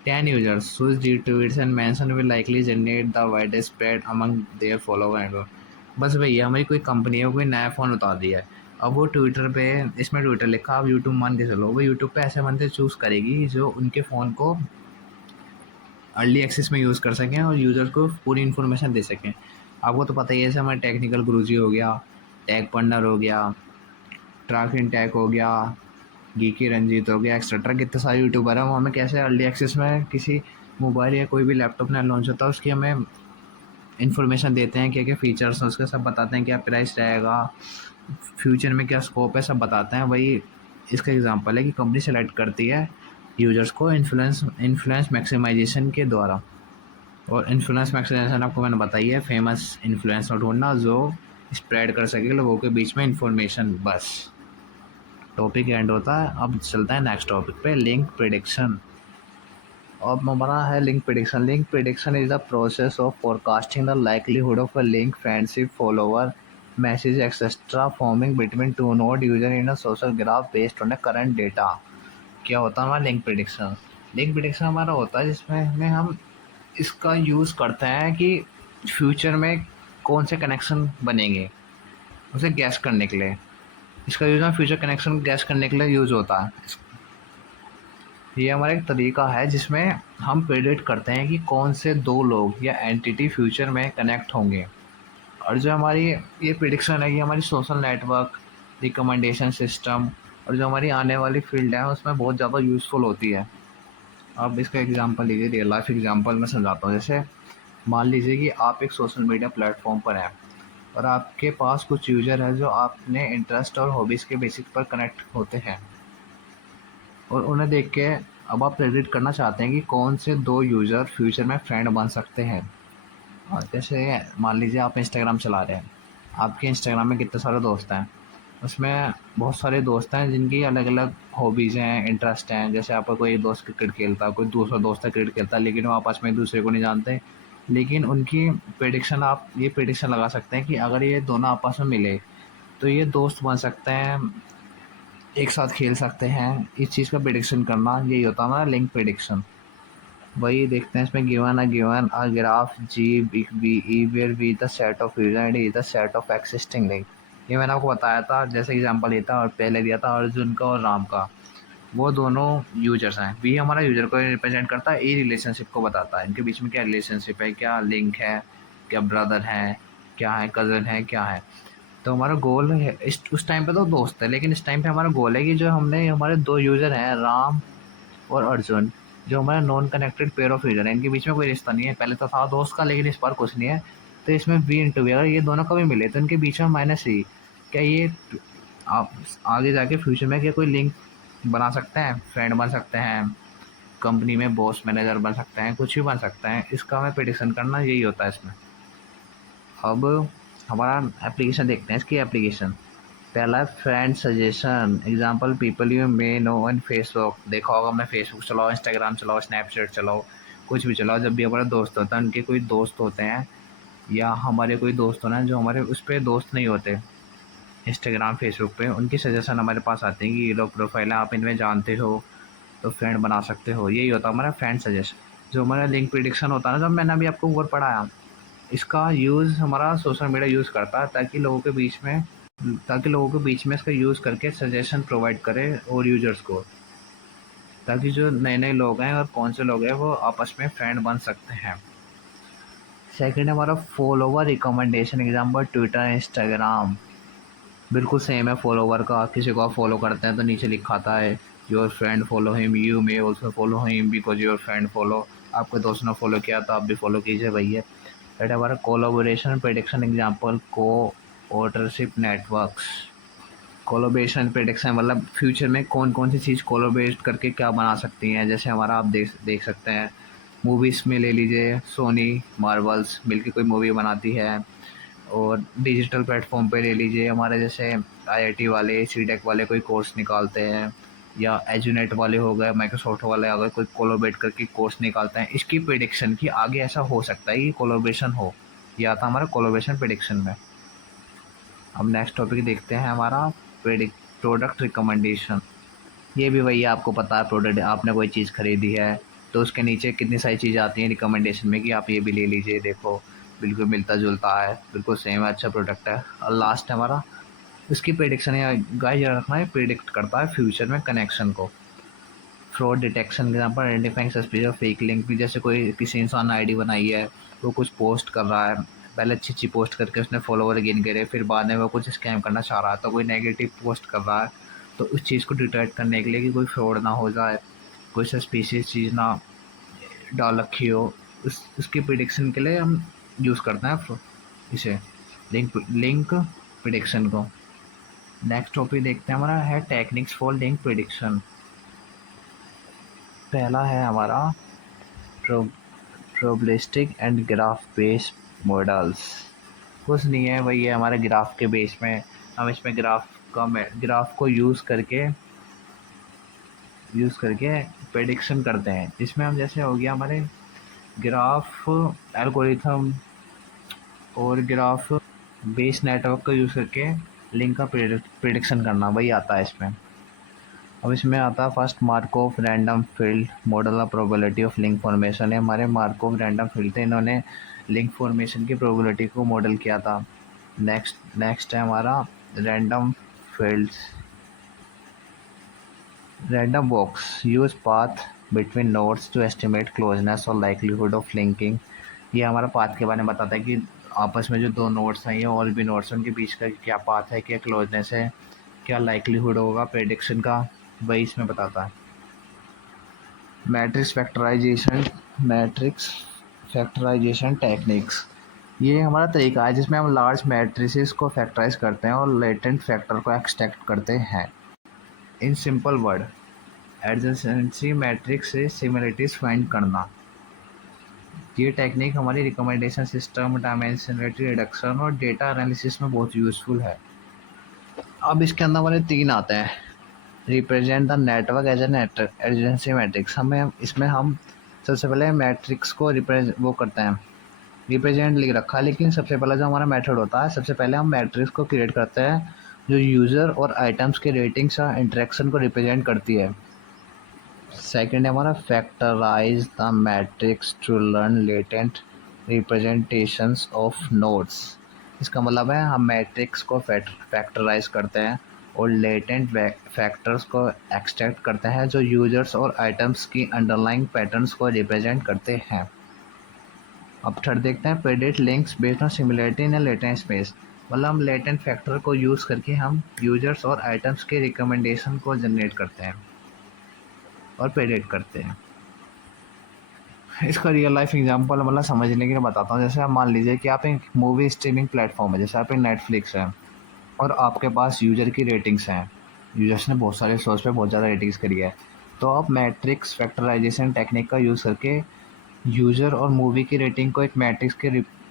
10 users whose retweets and mention will likely generate the widest spread among their follower। बस भैया हमारी कोई company है, कोई नया phone उतार दिया है, अब वो ट्विटर पे, इसमें ट्विटर लिखा, आप यूट्यूब मान के चलो, वो यूट्यूब पे ऐसे बंदे चूज़ करेगी जो उनके फ़ोन को अर्ली एक्सेस में यूज़ कर सकें और यूज़र को पूरी इन्फॉर्मेशन दे सकें। आपको तो पता ही है, जैसे हमारे टेक्निकल गुरुजी हो गया, टेक पंडर हो गया, ट्रैक इन टेक हो गया, गीकी रंजीत हो गया, एक्सेट्रा, कितने सारे यूट्यूबर हैं, वो हमें कैसे अर्ली एक्सेस में किसी मोबाइल या कोई भी लैपटॉप नया लॉन्च होता है उसकी हमें इन्फॉर्मेशन देते हैं, क्या क्या फीचर्स हैं उसके, सब बताते हैं, क्या प्राइस रहेगा, फ्यूचर में क्या स्कोप है, सब बताते हैं। वही इसका एग्जांपल है कि कंपनी सेलेक्ट करती है यूजर्स को इन्फ्लुएंस मैक्सिमाइजेशन के द्वारा। और इन्फ्लुएंस मैक्सिमाइजेशन आपको मैंने बताई है, फेमस इन्फ्लुएंसर ढूंढना जो स्प्रेड कर सके लोगों के बीच में इन्फॉर्मेशन। बस टॉपिक एंड होता है। अब चलता है नेक्स्ट टॉपिक पे, लिंक प्रिडिक्शन। अब हमारा है link prediction. Link prediction is the process of forecasting the likelihood of a link, friendship, follower, message etcetera forming between two node user in a social graph based on a current data. क्या होता है हमारा link prediction? Link prediction हमारा होता है जिसमें हम इसका यूज़ करते हैं कि फ्यूचर में कौन से कनेक्शन बनेंगे उसे गैस करने के लिए। इसका यूज़ हम फ्यूचर कनेक्शन गैस करने के लिए यूज़ होता है। ये हमारा एक तरीका है जिसमें हम प्रेडिक्ट करते हैं कि कौन से दो लोग या एंटिटी फ्यूचर में कनेक्ट होंगे। और जो हमारी ये प्रिडिक्शन है ये हमारी सोशल नेटवर्क रिकमेंडेशन सिस्टम, और जो हमारी आने वाली फील्ड है उसमें बहुत ज़्यादा यूज़फुल होती है। अब इसका एग्जांपल लीजिए, रियल लाइफ एग्जांपल मैं समझाता हूँ। जैसे मान लीजिए कि आप एक सोशल मीडिया प्लेटफॉर्म पर हैं और आपके पास कुछ यूज़र है जो आपने इंटरेस्ट और हॉबीज़ के बेसिस पर कनेक्ट होते हैं, और उन्हें देख के अब आप प्रेडिक्ट करना चाहते हैं कि कौन से 2 यूज़र फ्यूचर में फ्रेंड बन सकते हैं। जैसे मान लीजिए आप इंस्टाग्राम चला रहे हैं, आपके इंस्टाग्राम में कितने सारे दोस्त हैं, उसमें बहुत सारे दोस्त हैं जिनकी अलग अलग हॉबीज़ हैं, इंटरेस्ट हैं। जैसे आपका कोई एक दोस्त क्रिकेट खेलता है, कोई दूसरा दोस्त है क्रिकेट खेलता है, लेकिन वो आपस में एक दूसरे को नहीं जानते। लेकिन उनकी प्रेडिक्शन, आप ये प्रेडिक्शन लगा सकते हैं कि अगर ये दोनों आपस में मिले तो ये दोस्त बन सकते हैं, एक साथ खेल सकते हैं। इस चीज़ का प्रेडिक्शन करना यही होता है हमारा लिंक प्रेडिक्शन। वही देखते हैं इसमें, given a graph G B E where B the set of user and E the set of existing link. ये मैंने आपको बताया था, जैसे एग्जांपल ये था और पहले दिया था अर्जुन का और राम का। वो दोनों यूजर्स हैं। बी हमारा यूजर को रिप्रेजेंट करता है, ए रिलेशनशिप को बताता है, इनके बीच में क्या रिलेशनशिप है, क्या लिंक है, क्या ब्रदर है, क्या है, कज़न है, क्या है। तो हमारा गोल है इस उस टाइम पे तो दोस्त है, लेकिन इस टाइम पे हमारा गोल है कि जो हमने हमारे 2 यूज़र हैं राम और अर्जुन, जो हमारा non connected pair of user है, इनके बीच में कोई रिश्ता नहीं है। पहले तो था दोस्त का, लेकिन इस बार कुछ नहीं है। तो इसमें वी इंटू वी, अगर ये दोनों कभी मिले तो इनके बीच में माइनस ही, क्या ये आप आगे जाके फ्यूचर में क्या कोई लिंक बना सकते हैं, फ्रेंड बन सकते हैं, कंपनी में बॉस मैनेजर बन सकते हैं, कुछ भी बन सकते हैं। इसका हमें प्रेडिक्शन करना यही होता है इसमें। अब हमारा एप्लीकेशन देखते हैं, इसकी एप्लीकेशन। पहला है friend suggestion, example people you may know on Facebook. देखा होगा, हमने फेसबुक चलाओ, इंस्टाग्राम चलाओ, स्नैपचैट चलाओ, कुछ भी चलाओ, जब भी हमारा दोस्त होता है, उनके कोई दोस्त होते हैं या हमारे कोई दोस्त होना जो हमारे उस पर दोस्त नहीं होते इंस्टाग्राम फेसबुक पे, उनकी सजेशन हमारे पास आते हैं कि ये लोग प्रोफाइल है, आप इनमें जानते हो तो फ्रेंड बना सकते हो। यही होता है हमारा फ्रेंड सजेशन। जो हमारा लिंक प्रिडिक्शन होता है ना, जब मैंने अभी आपको ऊपर पढ़ाया, इसका यूज़ हमारा सोशल मीडिया यूज़ करता है ताकि लोगों के बीच में इसका यूज़ करके सजेशन प्रोवाइड करे और यूजर्स को, ताकि जो नए नए लोग हैं और कौन से लोग हैं वो आपस में फ्रेंड बन सकते हैं। सेकंड है हमारा follower recommendation, example Twitter, Instagram. बिल्कुल सेम है फॉलोवर का। किसी को आप फॉलो करते हैं तो नीचे लिखा आता है your friend follow him, you may also follow him because your friend follow. आपके दोस्त ने फॉलो किया तो आप भी फॉलो कीजिए भैया। थर्ड हमारा कोलाबोरेशन प्रेडिक्शन, एग्जांपल को ऑटरशिप नेटवर्क्स। कोलाबोरेशन प्रेडिक्शन मतलब फ्यूचर में कौन कौन सी चीज़ कोलाबोरेट करके क्या बना सकती हैं। जैसे हमारा आप देख सकते हैं मूवीज़ में ले लीजिए, सोनी मार्वल्स मिलके कोई मूवी बनाती है, और डिजिटल प्लेटफॉर्म पे ले लीजिए हमारे जैसे आईआईटी वाले, सीटेक वाले कोई कोर्स निकालते हैं, या एजुनेट वाले हो गए, माइक्रोसॉफ्ट वाले अगर कोई कोलैबोरेट करके कोर्स निकालते हैं, इसकी प्रेडिक्शन की आगे ऐसा हो सकता है कि कोलैबोरेशन हो। ये आता हमारा कोलैबोरेशन प्रेडिक्शन में। अब नेक्स्ट टॉपिक देखते हैं हमारा प्रोडक्ट रिकमेंडेशन। ये भी वही है, आपको पता है प्रोडक्ट, आपने कोई चीज़ खरीदी है तो उसके नीचे कितनी सारी चीज़ें आती हैं रिकमेंडेशन में कि आप ये भी ले लीजिए, देखो बिल्कुल मिलता जुलता है, बिल्कुल सेम है, अच्छा प्रोडक्ट है। और लास्ट है हमारा इसकी प्रेडिक्शन है, गाइस याद रखना है, प्रेडिक्ट करता है फ्यूचर में कनेक्शन को। Fraud detection, example identifying suspicious fake link भी। जैसे कोई किसी इंसान ने आईडी बनाई है, वो कुछ पोस्ट कर रहा है, पहले अच्छी अच्छी पोस्ट करके उसने फॉलोवर गेन करे, फिर बाद में वो कुछ स्कैम करना चाह रहा है, तो कोई नेगेटिव पोस्ट कर रहा है, तो उस चीज़ को डिटेक्ट करने के लिए कि कोई फ्रॉड ना हो जाए, कोई सस्पिशियस चीज़ ना डाल रखी हो, उसकी प्रिडिक्शन के लिए हम यूज़ करते हैं इसे, लिंक प्रिडिक्शन को। नेक्स्ट टॉपिक देखते हैं हमारा है टेक्निक्स फॉर लिंक प्रिडिक्शन। पहला है हमारा pro probabilistic and graph based models. कुछ नहीं है, वही है हमारे ग्राफ के बेस में। हम इसमें ग्राफ को यूज़ करके प्रेडिक्शन करते हैं। इसमें हम जैसे हो गया हमारे ग्राफ एल्गोरिथम और ग्राफ बेस नेटवर्क का यूज़ करके लिंक का प्रेडिक्शन करना, वही आता है इसमें। अब इसमें आता है first Markov random field model of probability of link formation है। हमारे मार्कोव रैंडम फील्ड थे, इन्होंने लिंक फॉर्मेशन की प्रोबेबिलिटी को मॉडल किया था। नेक्स्ट है हमारा random fields, random walks use path between nodes to estimate closeness और लाइक्लीहुड ऑफ लिंकिंग। ये हमारा पाथ के बारे में बताता है कि आपस में जो 2 नोड्स हैं या और भी नोड्स हैं, उनके बीच का क्या पाथ है, क्या क्लोजनेस है, क्या लाइक्लीहुड होगा प्रेडिक्शन का, वही इसमें बताता है। मैट्रिक्स फैक्टराइजेशन टेक्निक्स, ये हमारा तरीका है जिसमें हम लार्ज मैट्रिसेस को फैक्टराइज करते हैं और लेटेंट फैक्टर को एक्सट्रैक्ट करते हैं। In simple word, adjacency matrix से सिमिलरिटीज फाइंड करना। ये टेक्निक हमारी रिकमेंडेशन सिस्टम, डायमेंशनलिटी रिडक्शन और डेटा एनालिसिस में बहुत यूज़फुल है। अब इसके अंदर हमारे 3 आते हैं। Represent the network as an adjacency matrix, हमें इसमें हम सबसे पहले मैट्रिक्स को वो करते हैं, रिप्रेजेंट लिख रखा है, लेकिन सबसे पहले जो हमारा मेथड होता है, सबसे पहले हम मैट्रिक्स को क्रिएट करते हैं जो यूज़र और आइटम्स के रेटिंग्स या इंटरेक्शन को रिप्रेजेंट करती है। सेकंड है हमारा factorize the matrix to learn latent representations of nodes. इसका मतलब है हम मैट्रिक्स को फैक्टराइज करते हैं और लेटेंट फैक्टर्स को एक्सट्रैक्ट करते हैं जो यूजर्स और आइटम्स की अंडरलाइंग पैटर्न्स को रिप्रेजेंट करते हैं। अब थर्ड देखते हैं predict links based on similarity in latent space, मतलब हम लेटेंट फैक्टर को यूज़ करके हम यूजर्स और आइटम्स के रिकमेंडेशन को जनरेट करते हैं और प्रेडिक्ट करते हैं। इसका रियल लाइफ एग्जांपल मतलब समझने के लिए बताता हूँ। जैसे आप मान लीजिए कि आप एक मूवी स्ट्रीमिंग प्लेटफॉर्म है, जैसे आप एक नेटफ्लिक्स है और आपके पास यूज़र की रेटिंग्स हैं, यूजर्स ने बहुत सारे शोज़ पे बहुत ज़्यादा रेटिंग्स करी है, तो आप मैट्रिक्स फैक्टराइजेशन टेक्निक का यूज़ करके यूज़र और मूवी की रेटिंग को एक मैट्रिक्स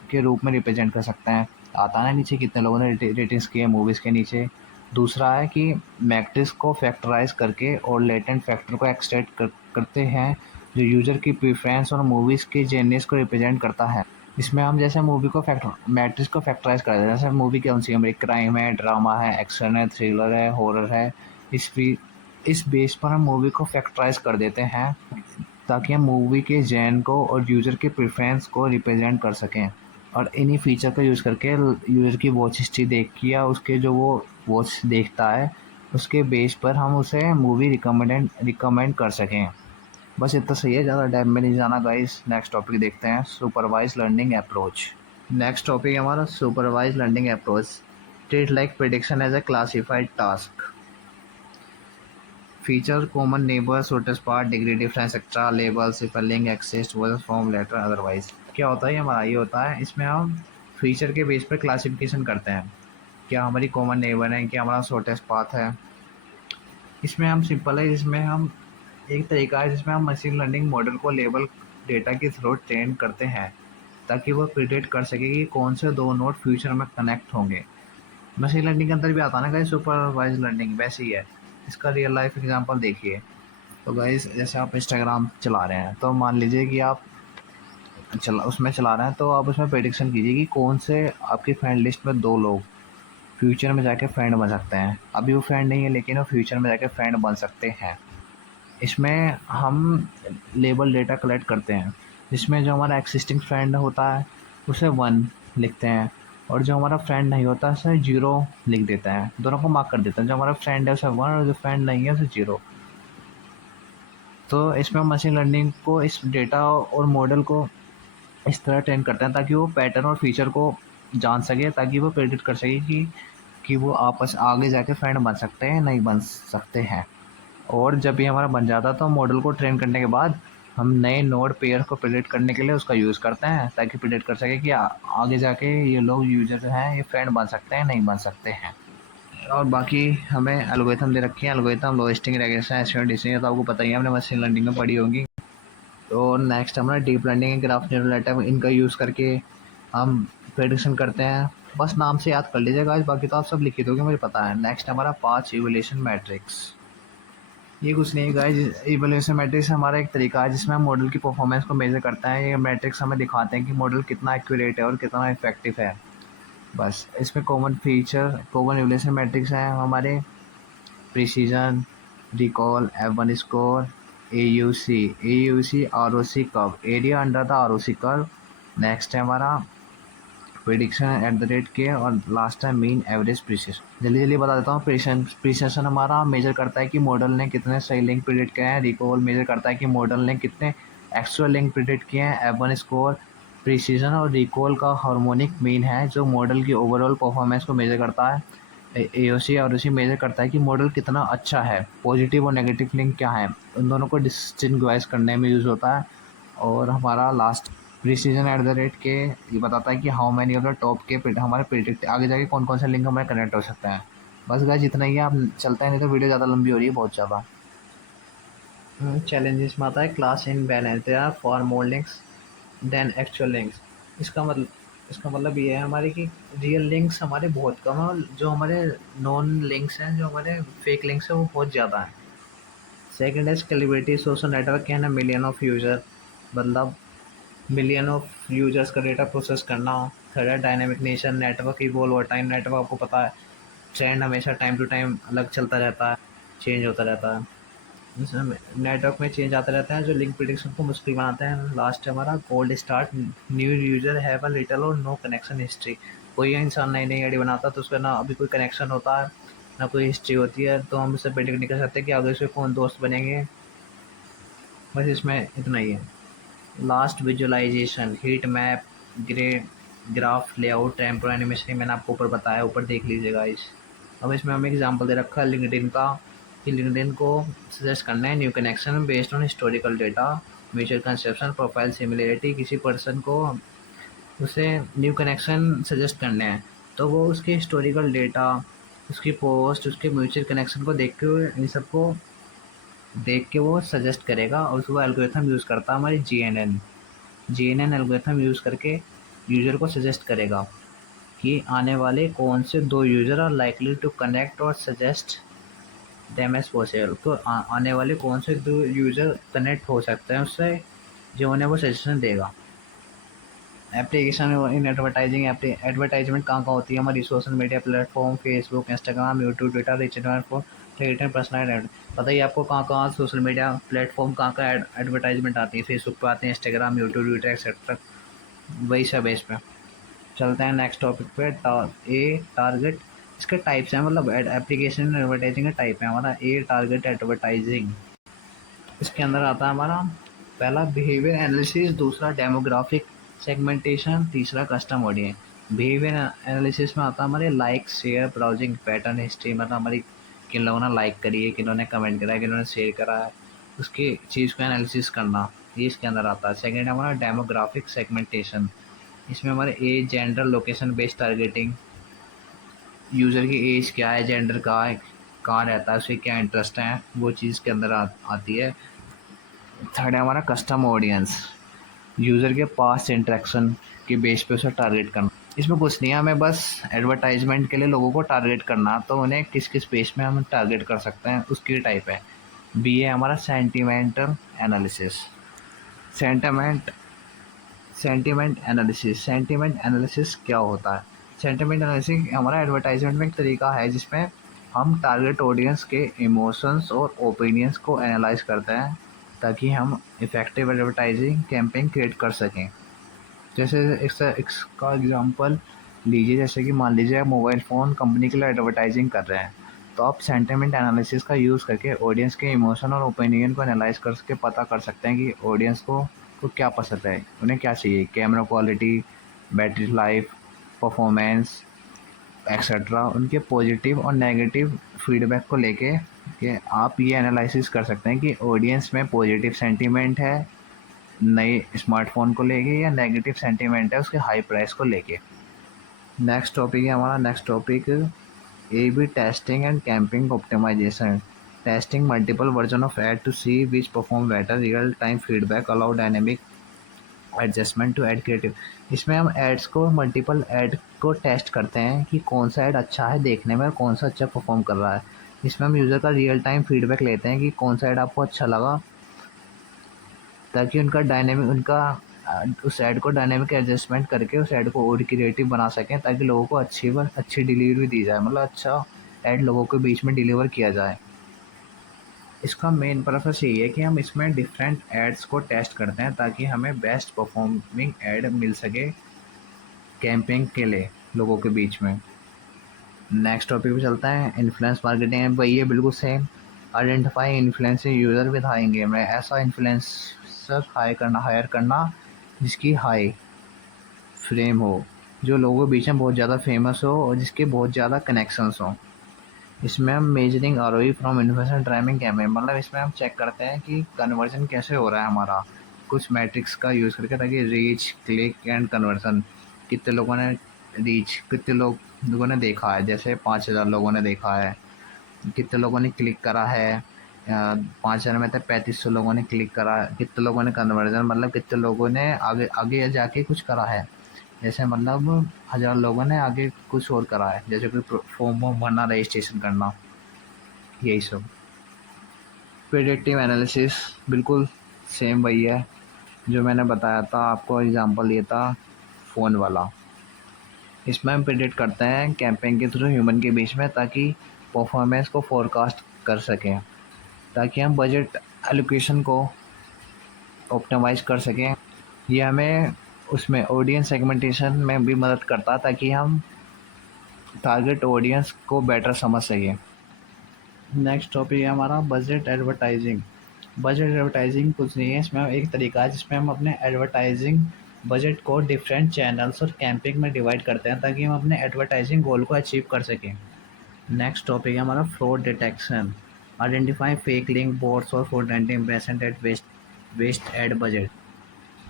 के रूप में रिप्रेजेंट कर सकते हैं। आता है नीचे कितने लोगों ने रेटिंग्स की है मूवीज़ के नीचे। दूसरा है कि मैट्रिक्स को फैक्टराइज करके और लेटेंट फैक्टर को एक्सट्रैक्ट करते हैं जो यूज़र की प्रेफरेंस और मूवीज़ के जेनर्स को रिप्रेजेंट करता है। इसमें हम जैसे मूवी को मैट्रिक्स को फैक्टराइज कर देते हैं, जैसे मूवी कौन सी है हमारी, क्राइम है, ड्रामा है, एक्शन है, थ्रिलर है, हॉरर है। इस बेस पर हम मूवी को फैक्टराइज कर देते हैं ताकि हम मूवी के जैन को और यूज़र के प्रेफरेंस को रिप्रेजेंट कर सकें। और इन्हीं फीचर का यूज़ करके यूज़र की वॉच हिस्ट्री देख के या उसके जो वो वॉच देखता है उसके बेस पर हम उसे मूवी रिकमेंड कर सकें। बस इतना सही है, ज़्यादा डेप्थ में नहीं जाना गाइस। नेक्स्ट टॉपिक देखते हैं, supervise learning approach. Next topic है हमारा supervise learning approach. Treat like prediction as a classified task. Feature common neighbor, shortest path, degree difference, extra label, spelling, exist, word form, letter, otherwise. क्या होता है हमारा ये होता है, इसमें हम फीचर के बेस पर क्लासिफिकेशन करते हैं। क्या हमारी कॉमन नेबर है, क्या हमारा शॉर्टेस्ट पाथ है। इसमें हम सिंपल है, जिसमें हम एक तरीका है जिसमें हम मशीन लर्निंग मॉडल को लेबल डेटा के थ्रू ट्रेन करते हैं ताकि वो प्रिडिक्ट कर सके कि कौन से 2 नोड फ्यूचर में कनेक्ट होंगे। मशीन लर्निंग के अंदर भी आता ना गाइस सुपरवाइज लर्निंग, वैसे ही है। इसका रियल लाइफ एग्जांपल देखिए। तो गाइस जैसे आप इंस्टाग्राम चला रहे हैं, तो मान लीजिए कि आप उसमें चला रहे हैं, तो आप उसमें प्रेडिक्शन कीजिए कि कौन से आपकी फ्रेंड लिस्ट में 2 लोग फ्यूचर में जाके फ्रेंड बन सकते हैं। अभी वो फ्रेंड नहीं है लेकिन वो फ्यूचर में जाके फ्रेंड बन सकते हैं। इसमें हम लेबल डेटा कलेक्ट करते हैं, जिसमें जो हमारा एक्सिस्टिंग फ्रेंड होता है उसे 1 लिखते हैं और जो हमारा फ्रेंड नहीं होता उसे 0 लिख देते हैं। दोनों को मार्क कर देते हैं, जो हमारा फ्रेंड है उसे 1 और जो फ्रेंड नहीं है उसे 0। तो इसमें हम मशीन लर्निंग को इस डेटा और मॉडल को इस तरह ट्रेन करते हैं ताकि वो पैटर्न और फीचर को जान सके, ताकि वो प्रेडिक्ट कर सके कि वो आपस आगे जाके फ्रेंड बन सकते हैं नहीं बन सकते हैं। और जब ये हमारा बन जाता है तो मॉडल को ट्रेन करने के बाद हम नए नोड पेयर को प्रेडिक्ट करने के लिए उसका यूज़ करते हैं ताकि प्रेडिक्ट कर सके कि आगे जाके ये लोग यूजर जो हैं ये फ्रेंड बन सकते हैं नहीं बन सकते हैं। और बाकी हमें एल्गोरिथम दे रखी है, एल्गोरिथम, लोएस्टिंग, रेग्रेशन, एस्टिमेट, डिसीजन, तो आपको पता ही है, हमने मशीन लर्निंग में पढ़ी होगी। तो नेक्स्ट हमारा deep learning, graph neural network, इनका यूज़ करके हम प्रेडिक्शन करते हैं। बस नाम से याद कर लीजिएगा, बाकी तो आप सब लिख ही दोगे, मुझे पता है। नेक्स्ट हमारा पांच इवोल्यूशन मैट्रिक्स। ये कुछ नहीं गाइस, इवोल्यूशन मैट्रिक्स हमारा एक तरीका है जिसमें हम मॉडल की परफॉर्मेंस को मेजर करता है। ये मैट्रिक्स हमें दिखाते हैं कि मॉडल कितना एक्यूरेट है और कितना इफेक्टिव है। बस इसमें कॉमन इवोल्यूशन मैट्रिक्स हैं हमारे, precision, recall, F1 score, AUC ROC curve, area under the ROC curve. Next है हमारा प्रिडिक्शन एट द रेट के, और लास्ट है मीन एवरेज प्रिसिशन। जल्दी जल्दी बता देता हूँ। प्रिसिशन हमारा मेजर करता है कि मॉडल ने कितने सही लिंक प्रिडिक्ट किए हैं। रिकॉल मेजर करता है कि मॉडल ने कितने एक्चुअल लिंक प्रिडिक्ट किए हैं। F1 स्कोर प्रिसीजन और रिकॉल का हार्मोनिक मीन है जो मॉडल की ओवरऑल परफॉर्मेंस को मेजर करता है। एओसी और उसी मेजर करता है कि मॉडल कितना अच्छा है, पॉजिटिव और नेगेटिव लिंक क्या है, उन दोनों को डिस्टिंग्विश करने में यूज़ होता है। और हमारा last precision at the rate के ये बताता है कि how many of the top के हमारे प्रिडिक्ट आगे जाके कौन कौन से लिंक हमारे कनेक्ट हो सकते हैं। बस गाइस इतना ही है, आप चलते हैं नहीं तो वीडियो ज़्यादा लंबी हो रही है बहुत ज़्यादा। चैलेंजेस में आता है class imbalance, there are far more links than actual links. इसका मतलब इसका मतलब ये है हमारे कि रियल लिंक्स हमारे बहुत कम है, और जो हमारे नॉन लिंक्स हैं, जो हमारे फेक लिंक्स हैं, वो बहुत ज़्यादा हैं। सेकंड है स्केलेबिलिटी, सोशल नेटवर्क कैन है मिलियन ऑफ यूज़र, मतलब मिलियन ऑफ यूजर्स का डेटा प्रोसेस करना। थर्ड है dynamic nature, network evolve over time, network आपको पता है ट्रेंड हमेशा टाइम टू टाइम अलग चलता रहता है, चेंज होता रहता है। नेटवर्क में चेंज आते रहते हैं जो लिंक प्रिडिक्शन को मुश्किल बनाते हैं। लास्ट है हमारा gold start, new user have a little और नो कनेक्शन हिस्ट्री। कोई इंसान नई नई आईडी बनाता है तो उसका ना अभी कोई कनेक्शन होता है ना कोई हिस्ट्री होती है, तो हम उससे प्रेडिक्ट नहीं कर सकते कि आगे से कौन दोस्त बनेंगे। बस इसमें इतना ही है। Last visualization, heat map, grey graph layout, tempo animation, मैंने आपको ऊपर बताया, ऊपर देख लीजिएगा इस। अब इसमें हमें एग्जांपल दे रखा है लिंक्डइन का, कि लिंक्डइन को सजेस्ट करना है new connection based on historical data, mutual conception, profile similarity. किसी पर्सन को उसे न्यू कनेक्शन सजेस्ट करने हैं तो वो उसके हिस्टोरिकल डेटा, उसकी पोस्ट, उसके म्यूचुअल कनेक्शन को देख के इन सबको देख के वो सजेस्ट करेगा, और उसको एल्गोरिथम यूज़ करता है हमारी जीएनएन एल्गोरिथम यूज़ करके यूज़र को सजेस्ट करेगा कि आने वाले कौन से दो user are likely to connect और सजेस्ट देम एज पॉसिबल। तो आने वाले कौन से दो यूज़र कनेक्ट हो सकते हैं उससे, जो उन्हें वो सजेशन देगा। एप्लीकेशन इन एडवर्टाइजिंग, एडवर्टाइजमेंट कहाँ कहाँ होती है हमारी, social media platform, Facebook, Instagram, YouTube, Twitter, richer for return personal ad. पता ही आपको कहाँ कहाँ सोशल मीडिया प्लेटफॉर्म कहाँ कहाँ एडवर्टाइजमेंट आती है, फेसबुक पे आते हैं, इंस्टाग्राम, यूट्यूब, ट्विटर एक्सेट्रा, वही सब है इसमें। चलते हैं नेक्स्ट टॉपिक पे। टारगेट, इसके टाइप्स हैं, मतलब एप्लीकेशन एडवर्टाइजिंग का टाइप है हमारा ए टारगेट एडवर्टाइजिंग। इसके अंदर आता है हमारा पहला बिहेवियर एनालिसिस, दूसरा डेमोग्राफिक सेगमेंटेशन, तीसरा कस्टम ऑडियंस। बिहेवियर एनालिसिस में आता है हमारे like, share, browsing pattern, history, मतलब हमारी किन लोगों ने लाइक करी है, किन लोगों ने कमेंट करा है, किन लोगों ने शेयर करा है, उसकी चीज़ को एनालिसिस करना, ये इसके अंदर आता है। सेकेंड है हमारा डेमोग्राफिक सेगमेंटेशन, इसमें हमारे age, gender, location based targeting, user की एज क्या है, जेंडर कहाँ है, कहाँ रहता है, उसे क्या इंटरेस्ट है, वो चीज़ के अंदर आती है। थर्ड है हमारा कस्टम ऑडियंस, यूज़र के पास इंटरेक्शन के बेस पे उसे टारगेट करना। इसमें कुछ नहीं है, हमें बस एडवर्टाइजमेंट के लिए लोगों को टारगेट करना, तो उन्हें किस किस बेस में हम टारगेट कर सकते हैं उसकी टाइप है। बी है हमारा sentimental analysis, sentiment sentiment analysis क्या होता है। सेंटिमेंट एनालिसिस हमारा एडवर्टाइजमेंट में एक तरीका है जिसमें हम टारगेट ऑडियंस के इमोशंस और ओपिनियंस को एनालाइज करते हैं ताकि हम इफ़ेक्टिव एडवर्टाइजिंग कैंपेन क्रिएट कर सकें। जैसे इसका एग्जांपल लीजिए, जैसे कि मान लीजिए आप मोबाइल फ़ोन कंपनी के लिए एडवर्टाइजिंग कर रहे हैं, तो आप सेंटिमेंट एनालिसिस का यूज़ करके ऑडियंस के इमोशन और ओपिनियन को एनालाइज करके पता कर सकते हैं कि ऑडियंस को क्या पसंद है, उन्हें क्या चाहिए, camera quality, battery life, performance etcetera, उनके पॉजिटिव और नेगेटिव फीडबैक को लेके कि आप ये एनालिसिस कर सकते हैं कि ऑडियंस में पॉजिटिव सेंटीमेंट है नए स्मार्टफोन को लेके या नेगेटिव सेंटीमेंट है उसके हाई प्राइस को लेके। नेक्स्ट टॉपिक है हमारा, next topic A B testing and campaign optimization, testing multiple version of ad to see which perform better, real time feedback, allow dynamic adjustment to ad creative. इसमें हम ads को, multiple add को test करते हैं कि कौन सा add अच्छा है देखने में और कौन सा अच्छा परफॉर्म कर रहा है। इसमें हम यूज़र का रियल टाइम फीडबैक लेते हैं कि कौन सा ऐड आपको अच्छा लगा, ताकि उस ऐड को डायनेमिक एडजस्टमेंट करके उस ऐड को और क्रिएटिव बना सकें, ताकि लोगों को अच्छी डिलीवरी दी जाए, मतलब अच्छा ऐड लोगों के बीच में डिलीवर किया जाए। इसका मेन पर्पस यही है कि हम इसमें डिफरेंट एड्स को टेस्ट करते हैं ताकि हमें बेस्ट परफॉर्मिंग ऐड मिल सके कैंपेन के लिए लोगों के बीच में। नेक्स्ट टॉपिक पे चलता है, इन्फ्लुएंस मार्केटिंग। वही है बिल्कुल same, identify influencing user with high engagement, ऐसा इन्फ्लुएंसर हायर करना जिसकी हाई फ्रेम हो, जो लोगों के बीच में बहुत ज़्यादा फेमस हो और जिसके बहुत ज़्यादा कनेक्शंस हों। इसमें हम measuring ROE from investment driving campaign, मतलब इसमें हम चेक करते हैं कि कन्वर्जन कैसे हो रहा है हमारा कुछ मैट्रिक्स का यूज़ करके, ताकि रीच, क्लिक एंड कन्वर्जन, कितने लोगों ने रीच, कितने लोगों ने देखा है, जैसे 5,000 लोगों ने देखा है, कितने लोगों ने क्लिक करा है, 5,000 में से 3500 लोगों ने क्लिक करा है, कितने लोगों ने कन्वर्जन, मतलब कितने लोगों ने आगे आगे जाके कुछ करा है, जैसे मतलब 1,000 लोगों ने आगे कुछ और करा है, जैसे कोई फॉर्म वॉर्म भरना, रजिस्ट्रेशन करना, यही सब। प्रेडिक्टिव एनालिसिस बिल्कुल सेम वही है जो मैंने बताया था आपको, एग्जांपल दिया था फ़ोन वाला। इसमें हम प्रेडिक्ट करते हैं कैंपेन के थ्रू ह्यूमन के बीच में, ताकि परफॉर्मेंस को फोरकास्ट कर सकें, ताकि हम बजट एलोकेशन को ऑप्टिमाइज़ कर सकें। ये हमें उसमें ऑडियंस सेगमेंटेशन में भी मदद करता है, ताकि हम टारगेट ऑडियंस को बेटर समझ सकें। नेक्स्ट टॉपिक है हमारा बजट एडवर्टाइजिंग। बजट एडवर्टाइजिंग कुछ नहीं है, इसमें एक तरीका है जिसमें हम अपने एडवर्टाइजिंग बजट को डिफरेंट चैनल्स और कैंपेन में डिवाइड करते हैं, ताकि हम अपने एडवर्टाइजिंग गोल को अचीव कर सकें। नेक्स्ट टॉपिक है हमारा fraud detection. Identify fake link, bots और fraudulent impression at waste ad budget.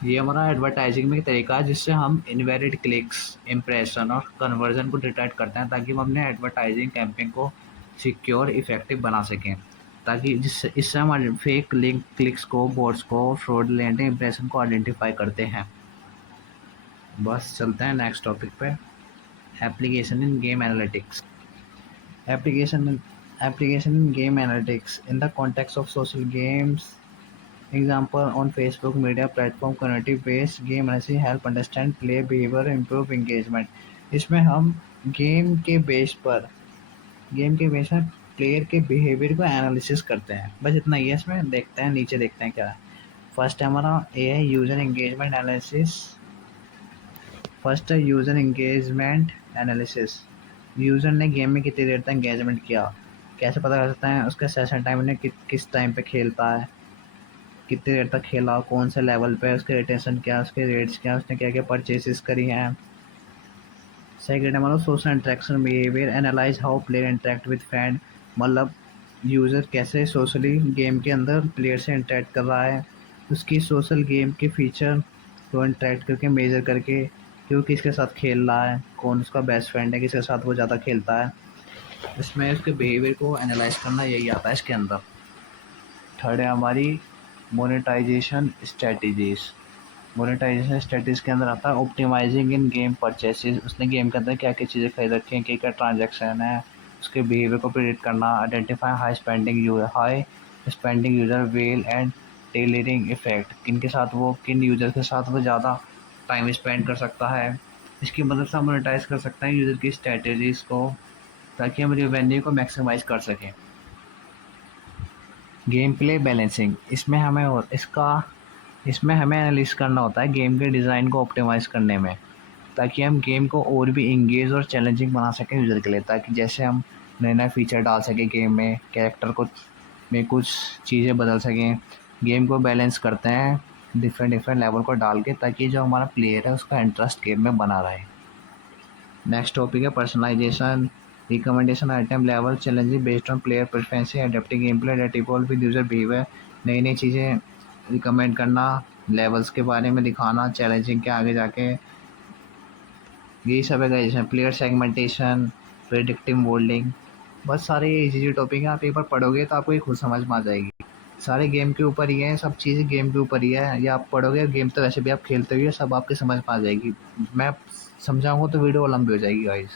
ये हमारा एडवर्टाइजिंग में एक तरीका है जिससे हम इनवैलिड क्लिक्स, इम्प्रेशन और कन्वर्जन को डिटेक्ट करते हैं, ताकि हम अपने एडवर्टाइजिंग कैंपेन को सिक्योर इफेक्टिव बना सकें, ताकि जिससे इससे हम फेक लिंक, क्लिक्स को, बोट्स को, फ्रॉडलेंट इंप्रेशन को आइडेंटिफाई करते हैं। बस चलते हैं नेक्स्ट टॉपिक पे, application in game analytics. Application application in game analytics in the context of social games. Example on Facebook media platform, community based game analysis help understand play behavior, improve engagement. इसमें हम game के base पर game के base पर player के behaviour को analysis करते हैं। बस इतना ही है इसमें। देखते हैं नीचे, देखते हैं क्या है। फर्स्ट है हमारा ए है यूजर एंगेजमेंट एनालिसिस। फर्स्ट है यूजर एंगेजमेंट एनालिसिस। यूजर ने गेम में कितनी देर तक एंगेजमेंट किया, कैसे पता कर सकते हैं उसका सेशन टाइम ने किस टाइम पे खेलता है, कितनी देर तक खेला, कौन से लेवल पे, उसके रिटेंशन क्या, उसके रेट्स क्या, उसने क्या क्या परचेसेस करी हैं। सेकंड है मतलब social interaction behaviour, analyse how player interact with friend, मतलब यूज़र कैसे सोशली गेम के अंदर प्लेयर से इंटरेक्ट कर रहा है, उसकी सोशल गेम के फीचर को इंटरेक्ट करके मेजर करके कि वो किसके साथ खेल रहा है, कौन उसका बेस्ट फ्रेंड है, किसके साथ वो ज़्यादा खेलता है। इसमें उसके बिहेवियर को एनालाइज करना यही आता है इसके अंदर। थर्ड है हमारी मोनेटाइजेशन स्ट्रेटजीज। मोनेटाइजेशन स्ट्रेटजीज के अंदर आता है ऑप्टिमाइजिंग इन गेम परचेसेस। उसने गेम के अंदर क्या क्या चीज़ें खरीद रखी हैं, क्या क्या ट्रांजेक्शन है, उसके बिहेवियर को प्रेडिक्ट करना। Identify high spending user well and tailoring effect, किन के साथ वो, किन यूज़र के साथ वो ज़्यादा टाइम स्पेंड कर सकता है। इसकी मदद से हम मोनेटाइज कर सकते हैं यूज़र की स्ट्रेटजीज़ को, ताकि हम रेवेन्यू को मैक्सिमाइज कर सकें। गेम प्ले बैलेंसिंग, इसमें हमें एनालिसिस करना होता है गेम के डिज़ाइन को ऑप्टिमाइज़ करने में, ताकि हम गेम को और भी इंगेज और चैलेंजिंग बना सकें यूज़र के लिए, ताकि जैसे हम नए नए फीचर डाल सकें गेम में, कैरेक्टर को में कुछ चीज़ें बदल सकें। गेम को बैलेंस करते हैं डिफरेंट डिफरेंट लेवल को डाल के, ताकि जो हमारा प्लेयर है उसका इंटरेस्ट गेम में बना रहे। नेक्स्ट टॉपिक है personalisation, recommendation item level challenges based on player preference, adapting game play that evolve with user behaviour. नई नई चीज़ें रिकमेंड करना, लेवल्स के बारे में दिखाना चैलेंजिंग के आगे जाके, यही सब है guys. Player segmentation, predictive moulding, बस सारे ये इजी टॉपिक हैं। आप एक बार पढ़ोगे तो आपको ये खुद समझ में आ जाएगी। सारे गेम के ऊपर ही है, सब चीज़ें गेम के ऊपर ही है। या आप पढ़ोगे गेम तो वैसे भी आप खेलते हुए सब आपके समझ में आ जाएगी। मैं समझाऊंगा तो वीडियो लंबी हो जाएगी गाइस,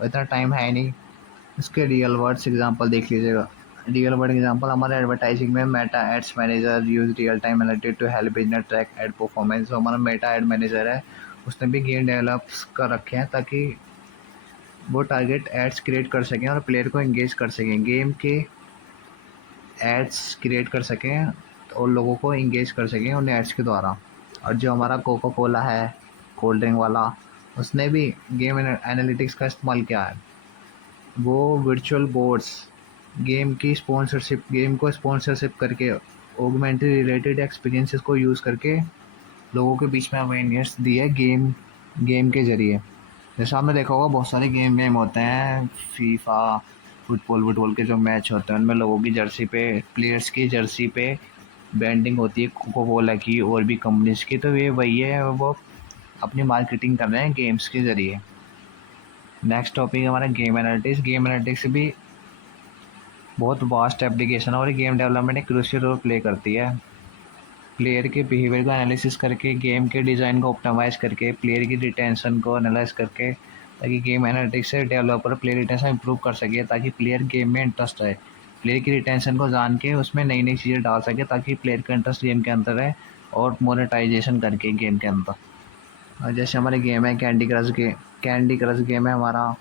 और इतना टाइम है नहीं। इसके रियल वर्ड्स एग्जांपल देख लीजिएगा। रियल वर्ड एग्जांपल हमारे एडवर्टाइजिंग में Meta ads manager use real time analytics to help business track ad performance. जो हमारा मेटा एड मैनेजर है उसने भी गेम डेवलप्स कर रखे हैं, ताकि वो टारगेट एड्स क्रिएट कर सकें और प्लेयर को एंगेज कर सकें, गेम के एड्स क्रिएट कर सकें और लोगों को एंगेज कर सकें उन एड्स के द्वारा। और जो हमारा कोका कोला है कोल्ड ड्रिंक वाला, उसने भी गेम एनालिटिक्स का इस्तेमाल किया है। वो वर्चुअल बोर्ड्स गेम को स्पॉन्सरशिप करके ऑगमेंटेड रिलेटेड एक्सपीरियंसेस को यूज़ करके लोगों के बीच में अवेयरनेस दी है गेम के ज़रिए। जैसे आपने देखा होगा बहुत सारे गेम होते हैं, फीफा, फुटबॉल वुटबॉल के जो मैच होते हैं उनमें लोगों की जर्सी पे, प्लेयर्स की जर्सी पे ब्रांडिंग होती है कोको कोला की और भी कंपनीज की। तो ये वही है, वो अपनी मार्केटिंग कर रहे हैं गेम्स के ज़रिए। नेक्स्ट टॉपिक है हमारा गेम एनालिटिक्स। गेम एनालिटिक्स भी बहुत वास्ट एप्लीकेशन है और गेम डेवलपमेंट एक क्रूशियल रोल प्ले करती है। प्लेयर के बिहेवियर का एनालिसिस करके, गेम के डिज़ाइन को ऑप्टिमाइज़ करके, प्लेयर की रिटेंशन को एनालाइज करके, ताकि गेम एनालिटिक्स से डेवलपर प्लेयर रिटेंशन इंप्रूव कर सके, ताकि प्लेयर गेम में इंटरेस्ट आए। प्लेयर की रिटेंशन को जान के उसमें नई नई चीज़ें डाल सके ताकि प्लेयर का इंटरेस्ट गेम के अंदर है, और मोनेटाइजेशन करके गेम के अंदर। और जैसे हमारे गेम है कैंडी क्रश गेम है हमारा।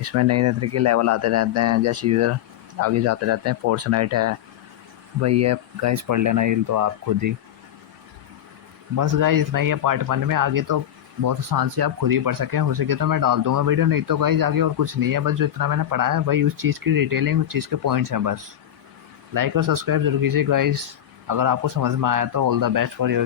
इसमें नए नए तरह के लेवल आते रहते हैं, जैसे यूज़र आगे जाते रहते हैं। फोर्टनाइट है, वही है गाइस, पढ़ लेना ये तो आप खुद ही। बस गाइस इतना ही है पार्ट 1 में। आगे तो बहुत आसान से आप खुद ही पढ़ सकें, हो सके तो मैं डाल दूंगा वीडियो, नहीं तो गाइस आगे और कुछ नहीं है। बस जो इतना मैंने पढ़ा है वही उस चीज़ की डिटेलिंग, उस चीज़ के पॉइंट्स हैं बस। लाइक और सब्सक्राइब जरूर कीजिए गाइस। अगर आपको समझ में आया तो all the best for your